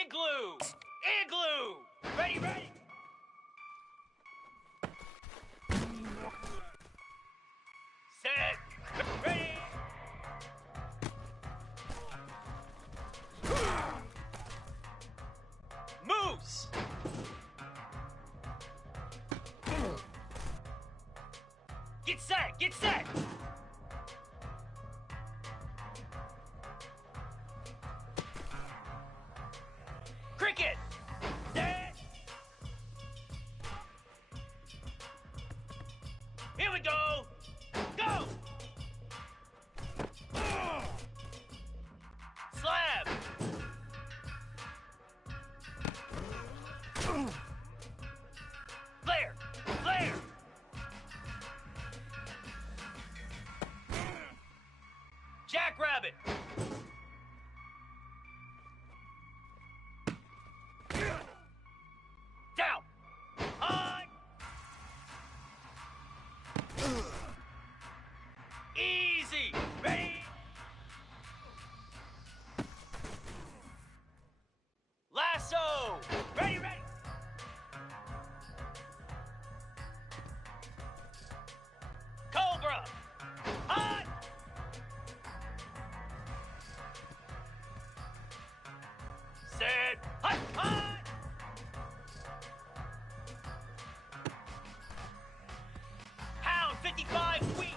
Igloo! Igloo! Ready, ready! Set! Ready! Moose! Get set! Get set! Cricket! Set! Here we go! Go! Slab! Flare! Flare! Jackrabbit! Down! On! Easy! Ready? Lasso! Ready, ready! Cobra! On! Set! Hut! Hut! Pound 55 feet!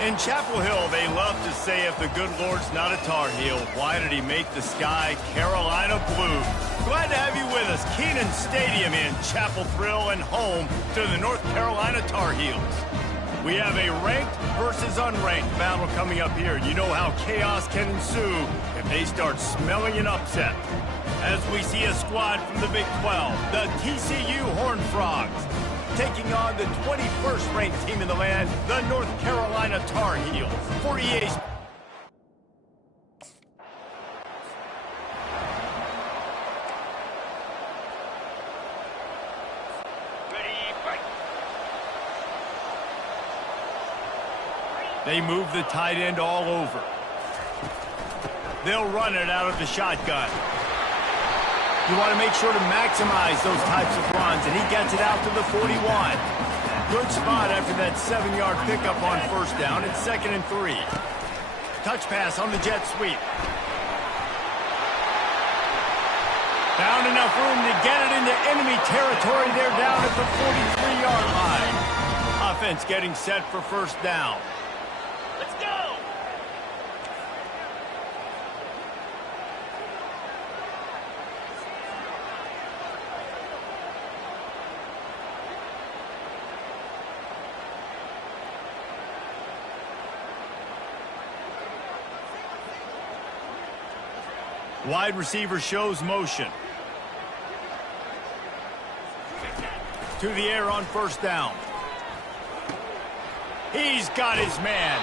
In Chapel Hill, they love to say if the good Lord's not a Tar Heel, why did he make the sky Carolina blue? Glad to have you with us. Kenan Stadium in Chapel Thrill and home to the North Carolina Tar Heels. We have a ranked versus unranked battle coming up here. You know how chaos can ensue if they start smelling an upset. As we see a squad from the Big 12, the TCU Horned Frogs, taking on the 21st ranked team in the land, the North Carolina Tar Heels. For EA's Ready, break! They move the tight end all over. They'll run it out of the shotgun. You want to make sure to maximize those types of runs, and he gets it out to the 41. Good spot after that 7-yard pickup on first down. It's 2nd and 3. Touch pass on the jet sweep. Found enough room to get it into enemy territory. They're down at the 43-yard line. Offense getting set for first down. Let's go! Wide receiver shows motion. To the air on first down. He's got his man.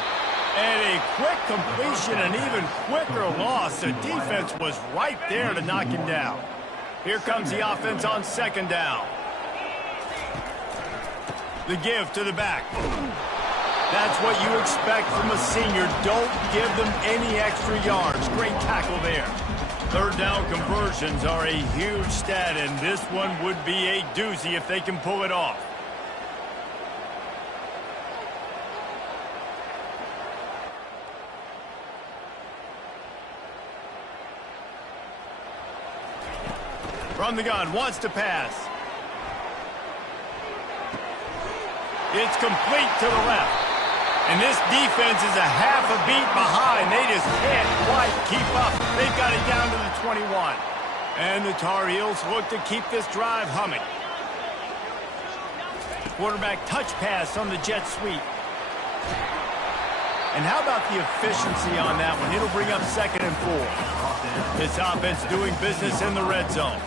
And a quick completion, an even quicker loss. The defense was right there to knock him down. Here comes the offense on second down. The give to the back. That's what you expect from a senior. Don't give them any extra yards. Great tackle there. Third down conversions are a huge stat, and this one would be a doozy if they can pull it off. From the gun, wants to pass. It's complete to the left. And this defense is a half a beat behind. They just can't quite keep up. They've got it down to the 21. And the Tar Heels look to keep this drive humming. Quarterback touch pass on the jet sweep. And how about the efficiency on that one? It'll bring up 2nd and 4. This offense doing business in the red zone.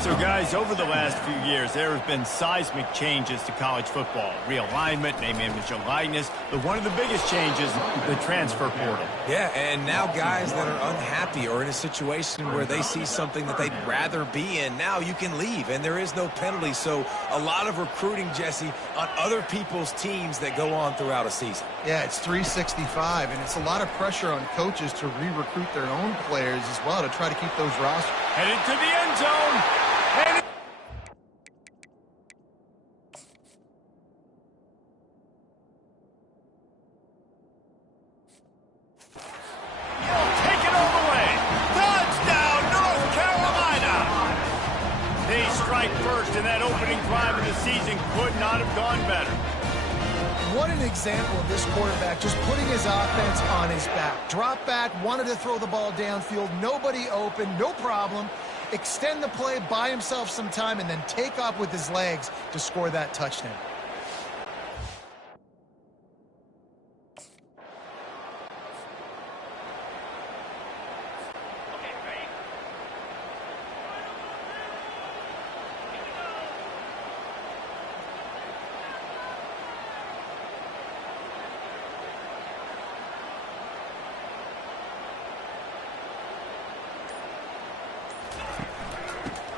So, guys, over the last few years, there have been seismic changes to college football. Realignment, name, image, and likeness. But one of the biggest changes, the transfer portal. Yeah, and now guys that are unhappy or in a situation where they see something that they'd rather be in, now you can leave, and there is no penalty. So a lot of recruiting, Jesse, on other people's teams that go on throughout a season. Yeah, it's 365, and it's a lot of pressure on coaches to re-recruit their own players as well to try to keep those rosters. Headed to the end zone. And take it all the way. Touchdown, North Carolina. They strike first, and that opening drive of the season could not have gone better. What an example of this quarterback just putting his offense on his back. Drop back, wanted to throw the ball downfield, nobody open, no problem. Extend the play, buy himself some time, and then take off with his legs to score that touchdown.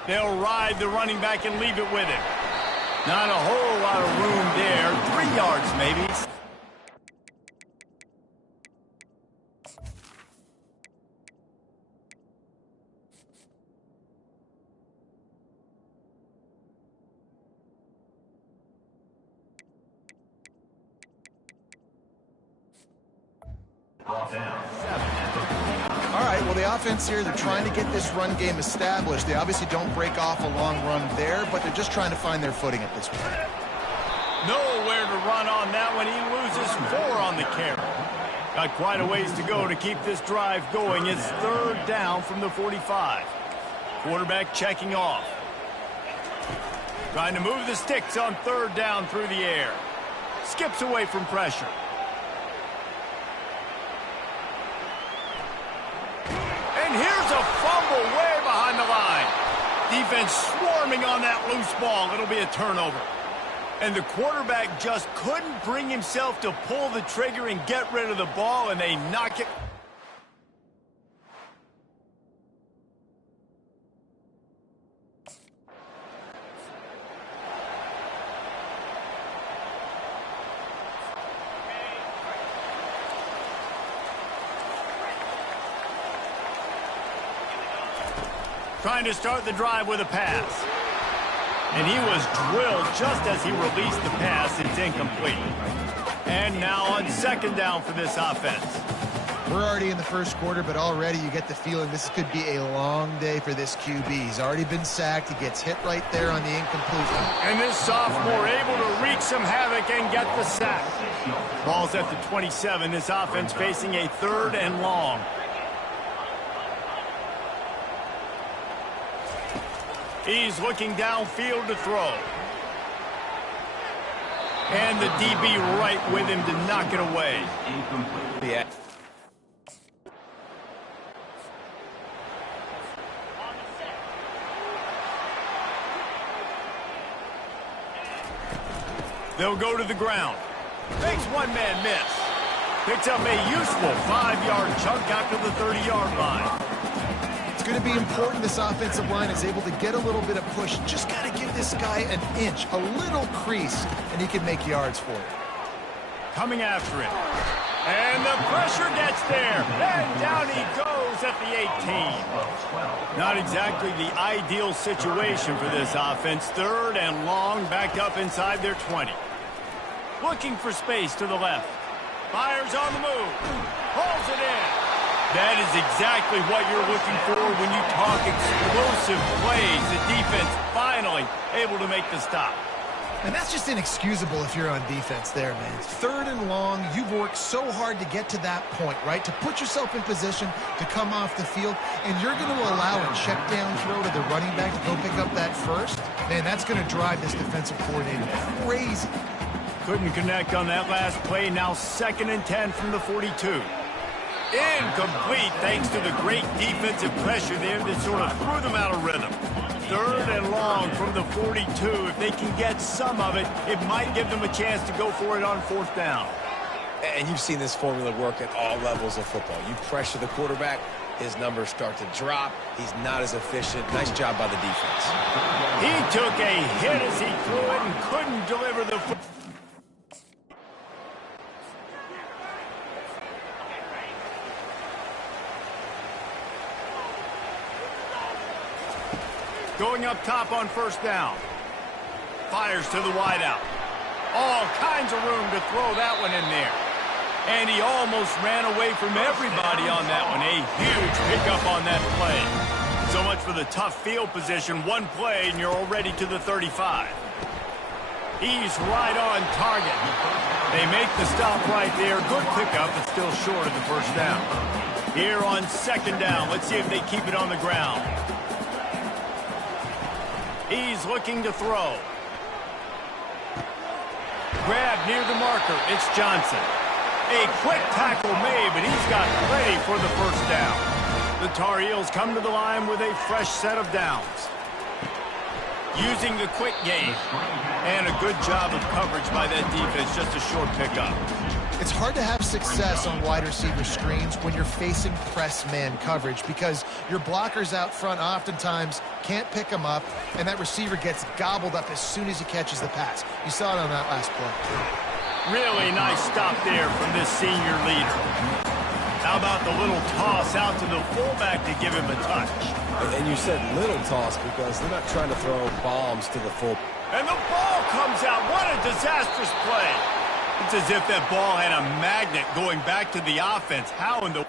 They'll ride the running back and leave it with him. Not a whole lot of room there. 3 yards maybe. All right, well, the offense here, they're trying to get this run game established. They obviously don't break off a long run there, but they're just trying to find their footing at this point. Nowhere to run on that one. He loses 4 on the carry. Got quite a ways to go to keep this drive going. It's 3rd down from the 45. Quarterback checking off. Trying to move the sticks on 3rd down through the air. Skips away from pressure. And here's a fumble way behind the line. Defense swarming on that loose ball. It'll be a turnover. And the quarterback just couldn't bring himself to pull the trigger and get rid of the ball, and they knock it. Trying to start the drive with a pass. And he was drilled just as he released the pass. It's incomplete. And now on 2nd down for this offense. We're already in the first quarter, but already you get the feeling this could be a long day for this QB. He's already been sacked. He gets hit right there on the incomplete. And this sophomore able to wreak some havoc and get the sack. Ball's at the 27. This offense facing a 3rd and long. He's looking downfield to throw. And the DB right with him to knock it away. Yeah. They'll go to the ground. Makes one-man miss. Picks up a useful 5-yard chunk after the 30-yard line. It's going to be important this offensive line is able to get a little bit of push. Just got to give this guy an inch, a little crease, and he can make yards for it. Coming after him. And the pressure gets there. And down he goes at the 18. Not exactly the ideal situation for this offense. 3rd and long, backed up inside their 20. Looking for space to the left. Fires on the move. Pulls it in. That is exactly what you're looking for when you talk explosive plays. The defense finally able to make the stop. And that's just inexcusable if you're on defense there, man. 3rd and long, you've worked so hard to get to that point, right? To put yourself in position to come off the field, and you're going to allow a check down throw to the running back to go pick up that first. Man, that's going to drive this defensive coordinator crazy. Couldn't connect on that last play. Now 2nd and 10 from the 42. Incomplete thanks to the great defensive pressure there that sort of threw them out of rhythm. 3rd and long from the 42. If they can get some of it, it might give them a chance to go for it on 4th down. And you've seen this formula work at all levels of football. You pressure the quarterback, his numbers start to drop. He's not as efficient. Nice job by the defense. He took a hit as he threw it and couldn't deliver the football. Going up top on 1st down. Fires to the wideout. All kinds of room to throw that one in there. And he almost ran away from everybody on that one. A huge pickup on that play. So much for the tough field position. One play and you're already to the 35. He's right on target. They make the stop right there. Good pickup, but still short of the 1st down. Here on 2nd down. Let's see if they keep it on the ground. He's looking to throw. Grab near the marker. It's Johnson. A quick tackle made, but he's got plenty for the 1st down. The Tar Heels come to the line with a fresh set of downs. Using the quick game. And a good job of coverage by that defense. Just a short pickup. It's hard to have success on wide receiver screens when you're facing press man coverage because your blockers out front oftentimes can't pick them up, and that receiver gets gobbled up as soon as he catches the pass. You saw it on that last play. Really nice stop there from this senior leader. How about the little toss out to the fullback to give him a touch? And you said little toss because they're not trying to throw bombs to the full. And the ball comes out. What a disastrous play. It's as if that ball had a magnet going back to the offense. How in the...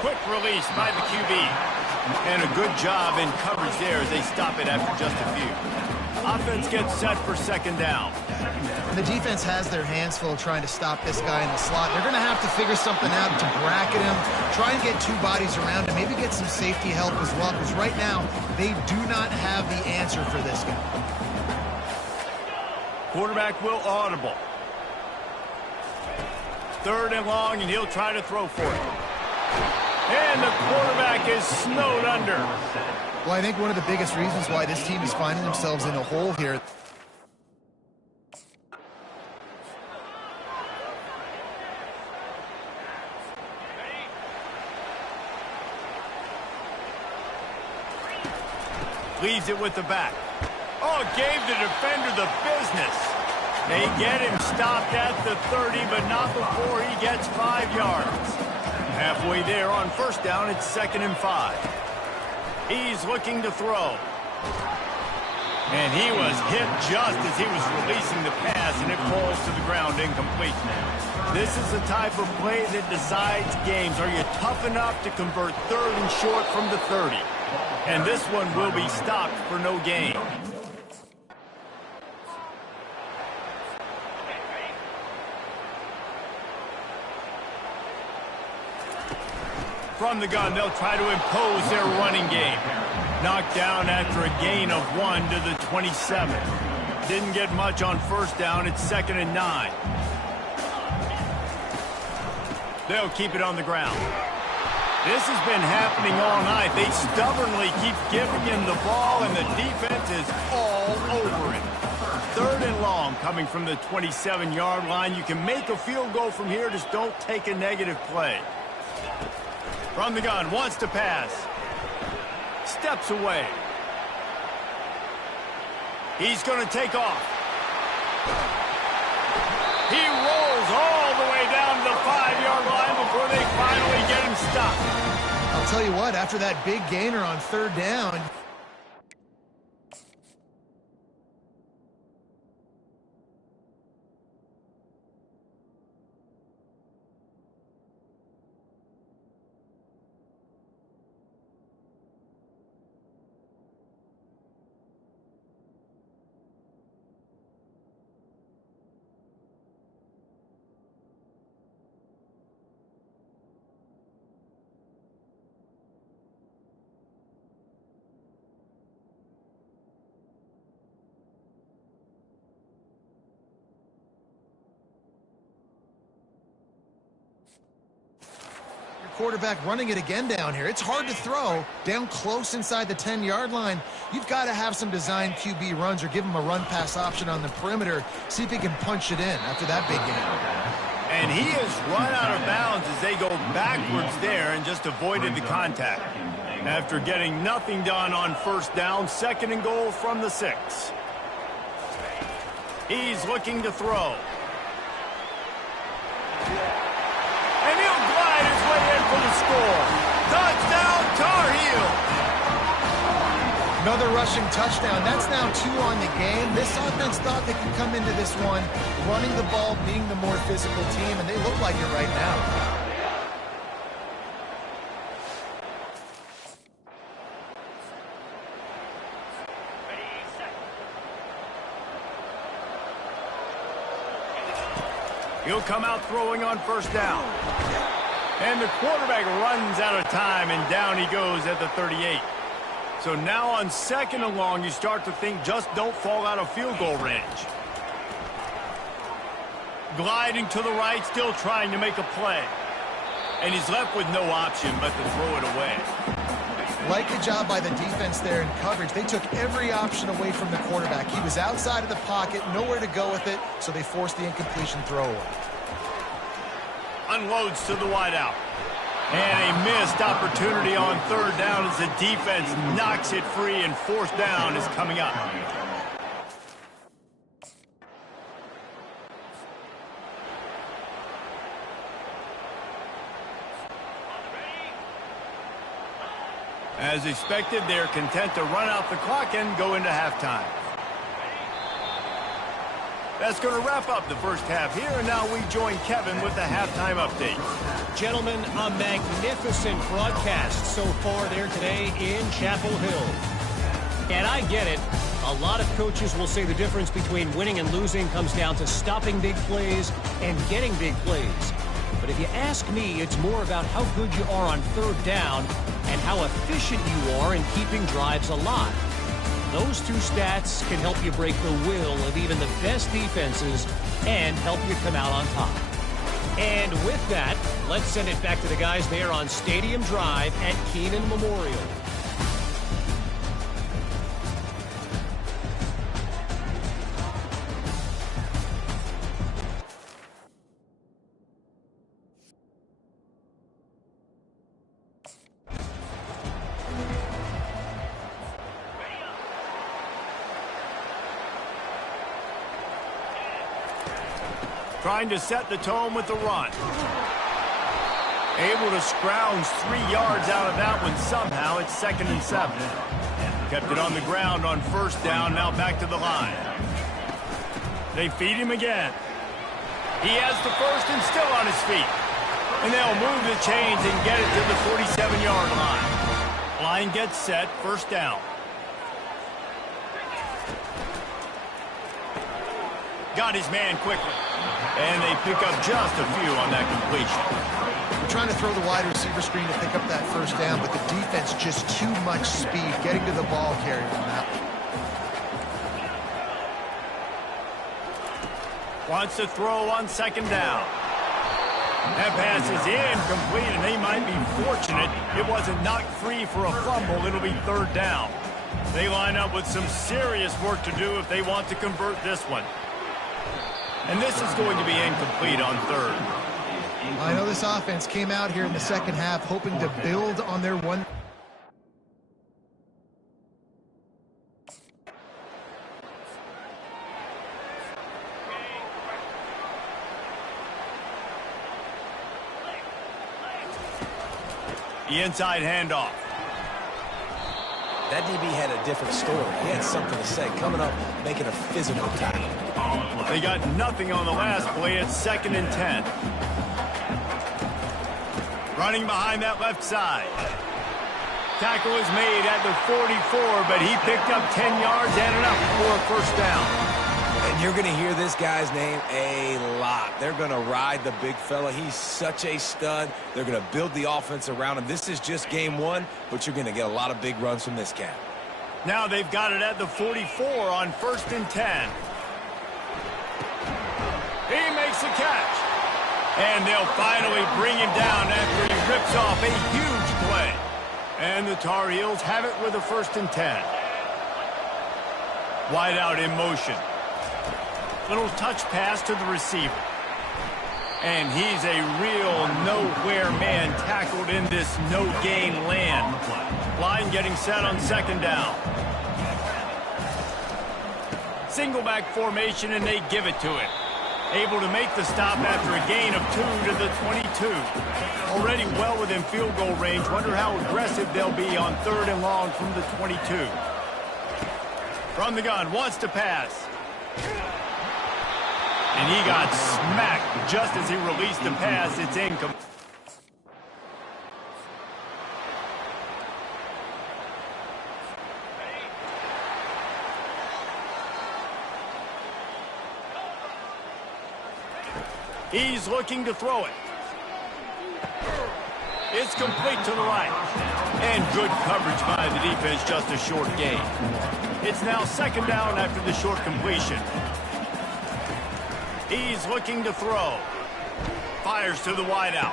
Quick release by the QB. And a good job in coverage there as they stop it after just a few. Offense gets set for 2nd down. The defense has their hands full trying to stop this guy in the slot. They're going to have to figure something out to bracket him, try and get 2 bodies around him, maybe get some safety help as well, because right now they do not have the answer for this guy. Quarterback will audible. 3rd and long, and he'll try to throw for it. And the quarterback is snowed under. Well, I think one of the biggest reasons why this team is finding themselves in a hole here. Leaves it with the back. Oh, gave the defender the business. They get him stopped at the 30, but not before he gets 5 yards. Halfway there on 1st down, it's 2nd and 5. He's looking to throw. And he was hit just as he was releasing the pass, and it falls to the ground incomplete. This is the type of play that decides games. Are you tough enough to convert 3rd and short from the 30? And this one will be stopped for no gain. From the gun, they'll try to impose their running game. Knocked down after a gain of 1 to the 27. Didn't get much on 1st down. It's 2nd and 9. They'll keep it on the ground. This has been happening all night. They stubbornly keep giving him the ball, and the defense is all over it. 3rd and long coming from the 27-yard line. You can make a field goal from here. Just don't take a negative play. From the gun, wants to pass. Steps away. He's going to take off. He rolls all the way down to the 5-yard line before they finally get him stopped. I'll tell you what, after that big gainer on 3rd down, quarterback running it again down here. It's hard to throw down close inside the 10-yard line. You've got to have some designed QB runs or give him a run-pass option on the perimeter. See if he can punch it in after that big game. And he has run out of bounds as they go backwards there and just avoided the contact. After getting nothing done on 1st down, 2nd and goal from the 6. He's looking to throw. And he'll glide his way in for the score. Touchdown, Tar Heels! Another rushing touchdown. That's now 2 on the game. This offense thought they could come into this one running the ball, being the more physical team, and they look like it right now. He'll come out throwing on 1st down. And the quarterback runs out of time, and down he goes at the 38. So now on 2nd and long, you start to think just don't fall out of field goal range. Gliding to the right, still trying to make a play. And he's left with no option but to throw it away. Like the job by the defense there in coverage. They took every option away from the quarterback. He was outside of the pocket, nowhere to go with it, so they forced the incompletion throwaway. Unloads to the wideout. And a missed opportunity on 3rd down as the defense knocks it free, and 4th down is coming up. As expected, they're content to run out the clock and go into halftime. That's going to wrap up the first half here, and now we join Kevin with the halftime update. Gentlemen, a magnificent broadcast so far there today in Chapel Hill. And I get it. A lot of coaches will say the difference between winning and losing comes down to stopping big plays and getting big plays. But if you ask me, it's more about how good you are on 3rd down and how efficient you are in keeping drives alive. Those 2 stats can help you break the will of even the best defenses and help you come out on top. And with that, let's send it back to the guys there on Stadium Drive at Keenan Memorial. Trying to set the tone with the run. Able to scrounge 3 yards out of that one somehow. It's 2nd and 7. Kept it on the ground on 1st down, now back to the line. They feed him again. He has the 1st and still on his feet. And they'll move the chains and get it to the 47-yard line. Line gets set, 1st down. Got his man quickly. And they pick up just a few on that completion. We're trying to throw the wide receiver screen to pick up that 1st down, but the defense just too much speed getting to the ball carrier on that one. Wants to throw on 2nd down. That pass is incomplete, and they might be fortunate it wasn't knocked free for a fumble. It'll be 3rd down. They line up with some serious work to do if they want to convert this one. And this is going to be incomplete on 3rd. I know this offense came out here in the 2nd half hoping to build on their one. The inside handoff. That DB had a different story. He had something to say. Coming up, making a physical tackle. They got nothing on the last play. It's 2nd and 10. Running behind that left side. Tackle is made at the 44, but he picked up 10 yards and enough for a first down. And you're going to hear this guy's name a lot. They're going to ride the big fella. He's such a stud. They're going to build the offense around him. This is just game one, but you're going to get a lot of big runs from this guy. Now they've got it at the 44 on 1st and 10. He makes the catch. And they'll finally bring him down after he rips off a huge play. And the Tar Heels have it with a 1st and 10. Wide out in motion. Little touch pass to the receiver. And he's a real nowhere man tackled in this no-gain land. Line getting set on 2nd down. Single back formation, and they give it to it. Able to make the stop after a gain of 2 to the 22. Already well within field goal range. Wonder how aggressive they'll be on 3rd and long from the 22. From the gun, wants to pass. And he got smacked just as he released the pass. It's incomplete. He's looking to throw it. It's complete to the right. And good coverage by the defense, just a short gain. It's now 2nd down after the short completion. He's looking to throw. Fires to the wideout.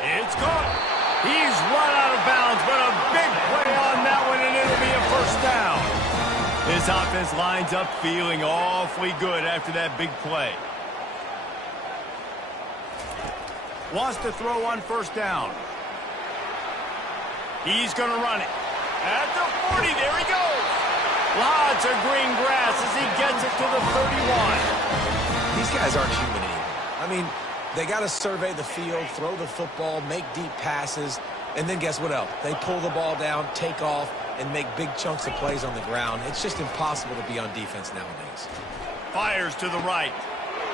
It's caught. He's run out of bounds, but a big play on that one, and it'll be a 1st down. This offense lines up feeling awfully good after that big play. Wants to throw on 1st down. He's going to run it. At the 40, there he goes. Lots of green grass as he gets it to the 31. These guys aren't human anymore. I mean, they got to survey the field, throw the football, make deep passes, and then guess what else? They pull the ball down, take off, and make big chunks of plays on the ground. It's just impossible to be on defense nowadays. Fires to the right.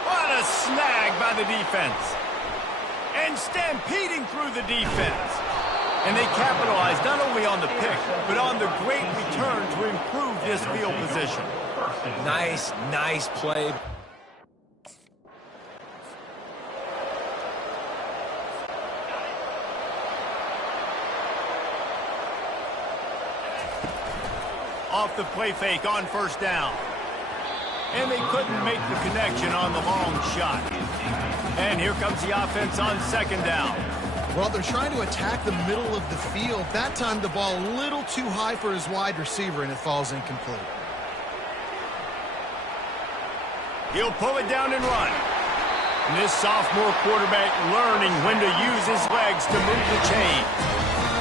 What a snag by the defense. And stampeding through the defense. And they capitalized not only on the pick, but on the great return to improve this field position. Nice play. Off the play fake on 1st down. And they couldn't make the connection on the long shot. And here comes the offense on 2nd down. Well, they're trying to attack the middle of the field. That time the ball a little too high for his wide receiver, and it falls incomplete. He'll pull it down and run. And this sophomore quarterback learning when to use his legs to move the chains.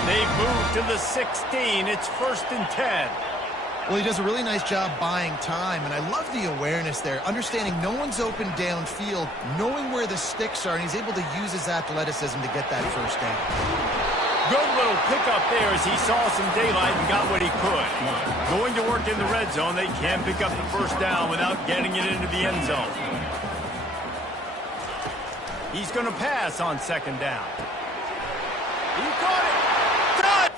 They've moved to the 16. It's 1st and 10. Well, he does a really nice job buying time, and I love the awareness there, understanding no one's open downfield, knowing where the sticks are, and he's able to use his athleticism to get that 1st down. Good little pickup there as he saw some daylight and got what he could. Going to work in the red zone, they can't pick up the 1st down without getting it into the end zone. He's going to pass on 2nd down. He caught it. Done!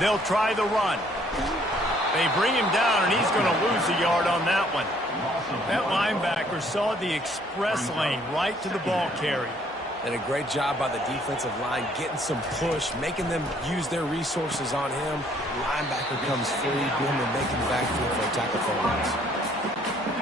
They'll try the run. They bring him down, and he's going to lose a yard on that one. That linebacker saw the express lane right to the ball carrier. And a great job by the defensive line, getting some push, making them use their resources on him. Linebacker comes free, boom, and making the backfield for a tackle for a loss.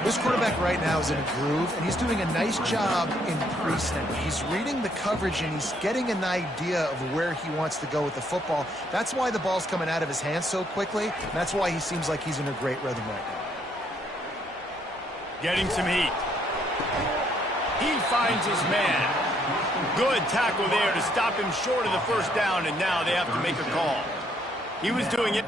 This quarterback right now is in a groove, and he's doing a nice job in pre-snap. He's reading the coverage, and he's getting an idea of where he wants to go with the football. That's why the ball's coming out of his hands so quickly, and that's why he seems like he's in a great rhythm right now. Getting some heat. He finds his man. Good tackle there to stop him short of the 1st down, and now they have to make a call. He was doing it.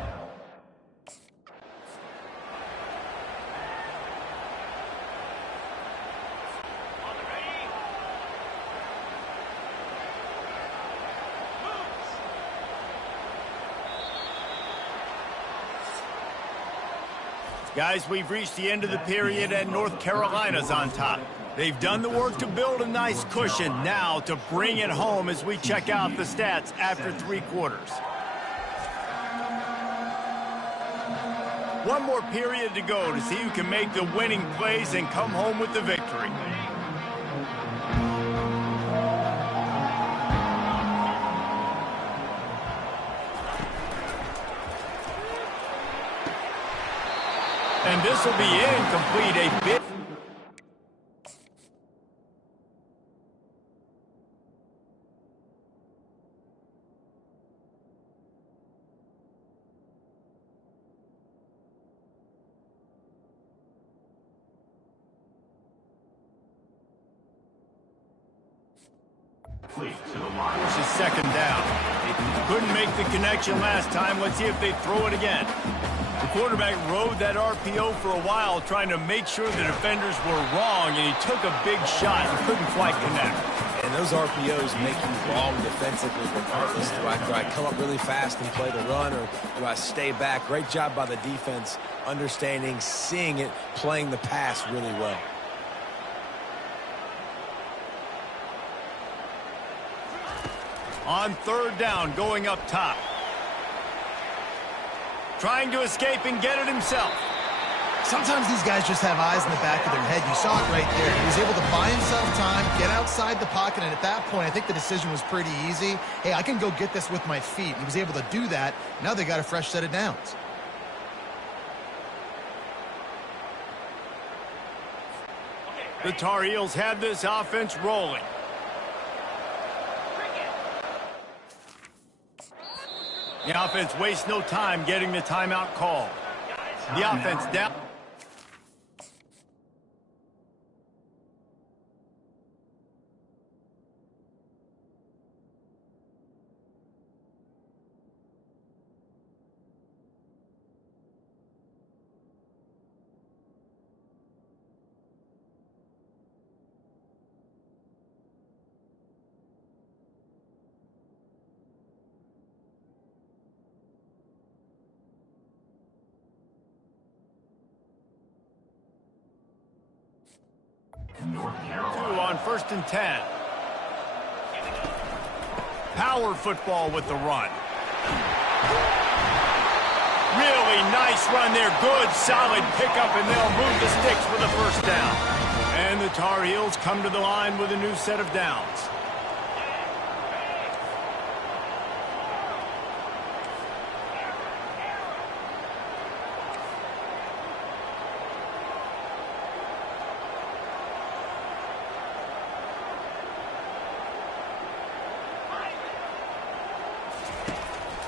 Guys, we've reached the end of the period, and North Carolina's on top. They've done the work to build a nice cushion. Now to bring it home as we check out the stats after 3 quarters. One more period to go to see who can make the winning plays and come home with the victory. And this will be incomplete, a bit. Forces second down. They couldn't make the connection last time. Let's see if they throw it again. The quarterback rode that RPO for a while, trying to make sure the defenders were wrong, and he took a big shot and couldn't quite connect. And those RPOs make you wrong defensively regardless. Do I come up really fast and play the run, or do I stay back? Great job by the defense, understanding, seeing it, playing the pass really well. On third down, going up top. Trying to escape and get it himself. Sometimes these guys just have eyes in the back of their head. You saw it right there. He was able to buy himself time, get outside the pocket, and at that point, I think the decision was pretty easy. Hey, I can go get this with my feet. He was able to do that. Now they got a fresh set of downs. The Tar Heels have this offense rolling. The offense wastes no time getting the timeout called. The offense down. Two on 1st and 10. Power football with the run. Really nice run there. Good, solid pickup, and they'll move the sticks for the first down. And the Tar Heels come to the line with a new set of downs.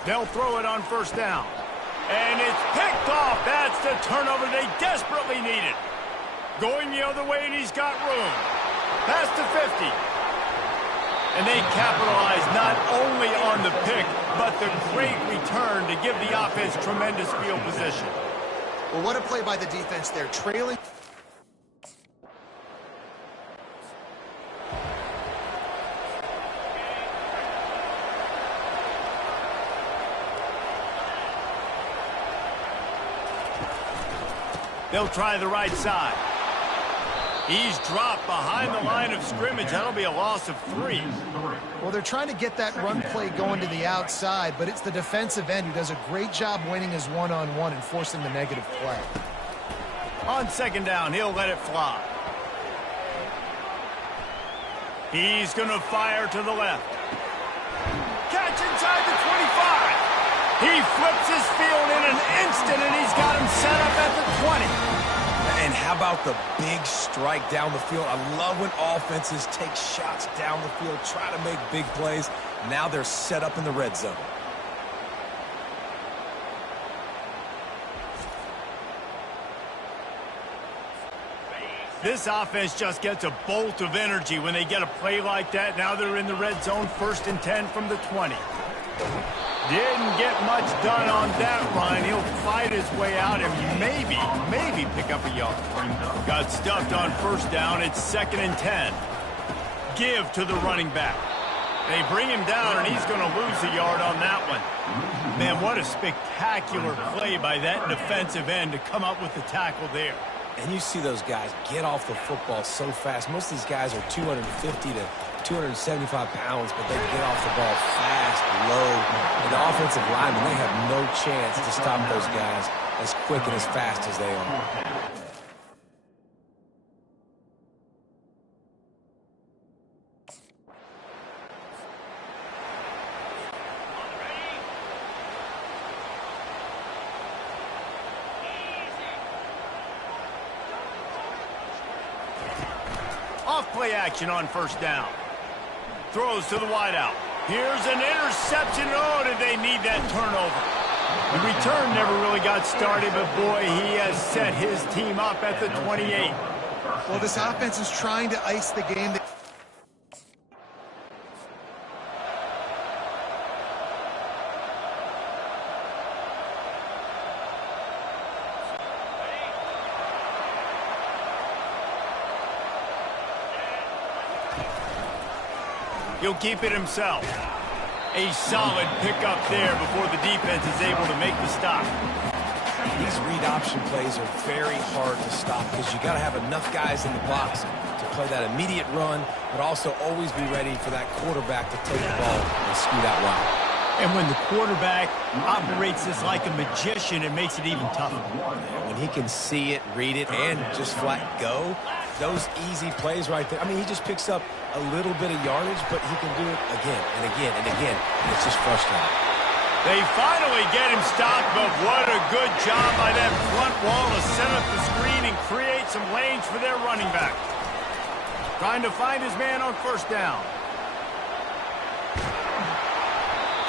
They'll throw it on 1st down. And it's picked off. That's the turnover they desperately needed. Going the other way, and he's got room. Past the 50. And they capitalize not only on the pick, but the great return to give the offense tremendous field position. Well, what a play by the defense there. Trailing. They'll try the right side. He's dropped behind the line of scrimmage. That'll be a loss of 3. Well, they're trying to get that run play going to the outside, but it's the defensive end who does a great job winning his one-on-one and forcing the negative play. On 2nd down, he'll let it fly. He's going to fire to the left. Catch inside the 25. He flips his field in an instant, and he's got him set up at the 20. And how about the big strike down the field? I love when offenses take shots down the field, try to make big plays. Now they're set up in the red zone. This offense just gets a bolt of energy when they get a play like that. Now they're in the red zone, 1st and 10 from the 20. Didn't get much done on that run. He'll fight his way out and maybe pick up a yard. Got stuffed on 1st down. It's 2nd and 10. Give to the running back. They bring him down, and he's going to lose a yard on that one. Man, what a spectacular play by that defensive end to come up with the tackle there. And you see those guys get off the football so fast. Most of these guys are 250 to 275 pounds, but they get off the ball fast, low. And the offensive linemen, they have no chance to stop those guys as quick and as fast as they are. Off-play action on first down. Throws to the wideout. Here's an interception. Oh, did they need that turnover? The return never really got started, but boy, he has set his team up at the 28. Well, this offense is trying to ice the game. He'll keep it himself. A solid pickup there before the defense is able to make the stop. These read option plays are very hard to stop because you got to have enough guys in the box to play that immediate run, but also always be ready for that quarterback to take the ball and scoot out wide. And when the quarterback operates this like a magician, it makes it even tougher. When he can see it, read it, and just flat go, those easy plays right there. I mean, he just picks up a little bit of yardage, but he can do it again and again and again, and it's just frustrating. They finally get him stopped, but what a good job by that front wall to set up the screen and create some lanes for their running back. Trying to find his man on first down.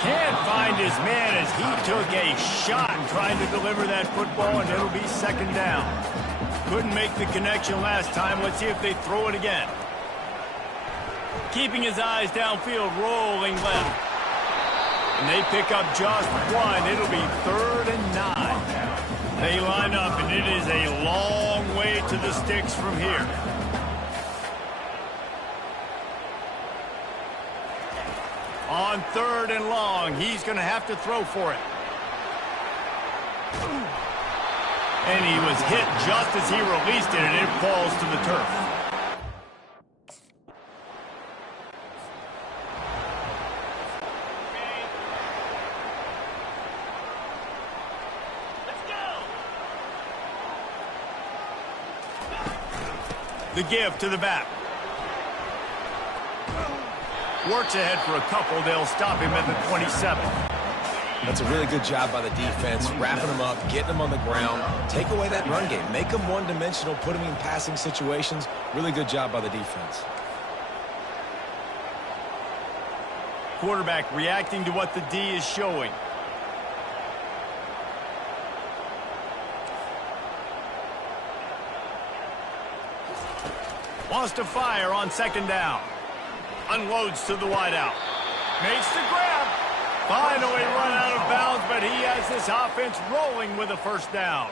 Can't find his man as he took a shot trying to deliver that football, and it'll be second down. Couldn't make the connection last time. Let's see if they throw it again. Keeping his eyes downfield, rolling left. And they pick up just one. It'll be 3rd and 9. They line up, and it is a long way to the sticks from here. On 3rd and long, he's going to have to throw for it. And he was hit just as he released it, and it falls to the turf. The give to the back. Works ahead for a couple. They'll stop him at the 27. That's a really good job by the defense, wrapping them up, getting them on the ground. Take away that run game. Make them one-dimensional, put them in passing situations. Really good job by the defense. Quarterback reacting to what the D is showing. Wants to fire on second down. Unloads to the wideout. Makes the grab. Finally run out of bounds, but he has this offense rolling with a first down.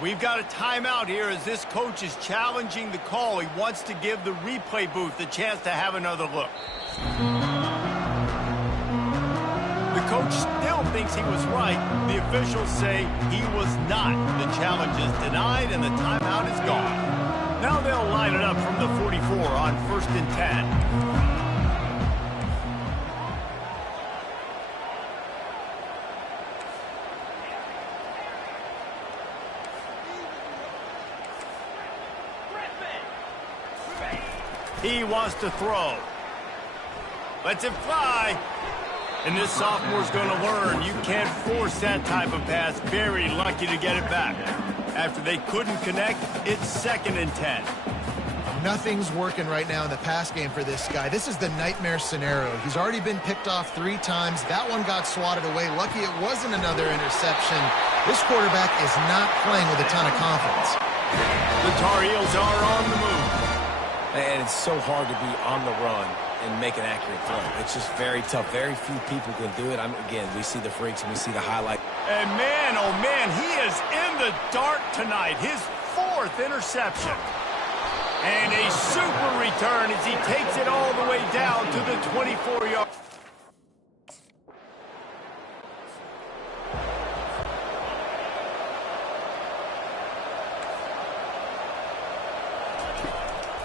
We've got a timeout here as this coach is challenging the call. He wants to give the replay booth a chance to have another look. The coach still thinks he was right. The officials say he was not. The challenge is denied, and the timeout is gone. Now they'll line it up from the 44 on 1st and 10. He wants to throw. Lets it fly. And this sophomore's going to learn you can't force that type of pass. Very lucky to get it back. After they couldn't connect, it's 2nd and 10. Nothing's working right now in the pass game for this guy. This is the nightmare scenario. He's already been picked off 3 times. That one got swatted away. Lucky it wasn't another interception. This quarterback is not playing with a ton of confidence. The Tar Heels are on the move. And it's so hard to be on the run and make an accurate throw. It's just very tough. Very few people can do it. Again, we see the freaks and we see the highlight. And man, oh man, he is in the dark tonight. His 4th interception. And a super return as he takes it all the way down to the 24-yard.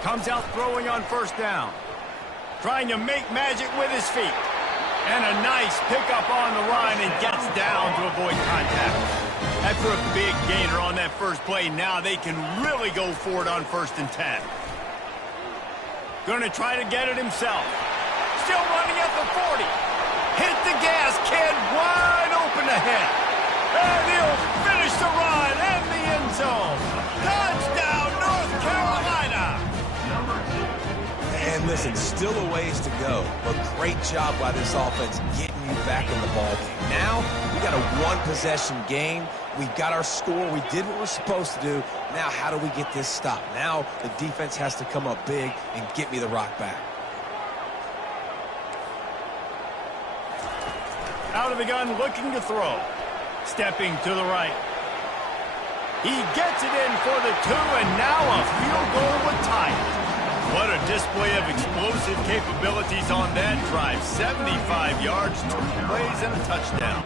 Comes out throwing on first down. Trying to make magic with his feet. And a nice pickup on the run and gets down to avoid contact. After a big gainer on that first play, now they can really go for it on 1st and 10. Gonna try to get it himself. Still running at the 40. Hit the gas, kid, wide open ahead. And he'll finish the run in the end zone. Touchdown, North Carolina. And listen, still a ways to go, but great job by this offense getting you back in the ballgame. Now, we got a one-possession game. We got our score. We did what we're supposed to do. Now, how do we get this stopped? Now, the defense has to come up big and get me the rock back. Out of the gun, looking to throw. Stepping to the right. He gets it in for the 2, and now a field goal would tie it. What a display of explosive capabilities on that drive. 75 yards, 2 plays, and a touchdown.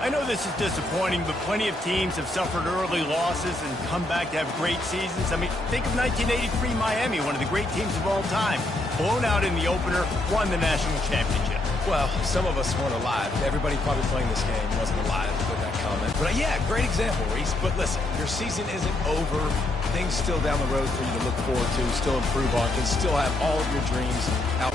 I know this is disappointing, but plenty of teams have suffered early losses and come back to have great seasons. I mean, think of 1983 Miami, one of the great teams of all time. Blown out in the opener, won the national championship. Well, some of us weren't alive. Everybody probably playing this game wasn't alive with that comment. But yeah, great example, Reese. But listen, your season isn't over. Things still down the road for you to look forward to, still improve on, can still have all of your dreams out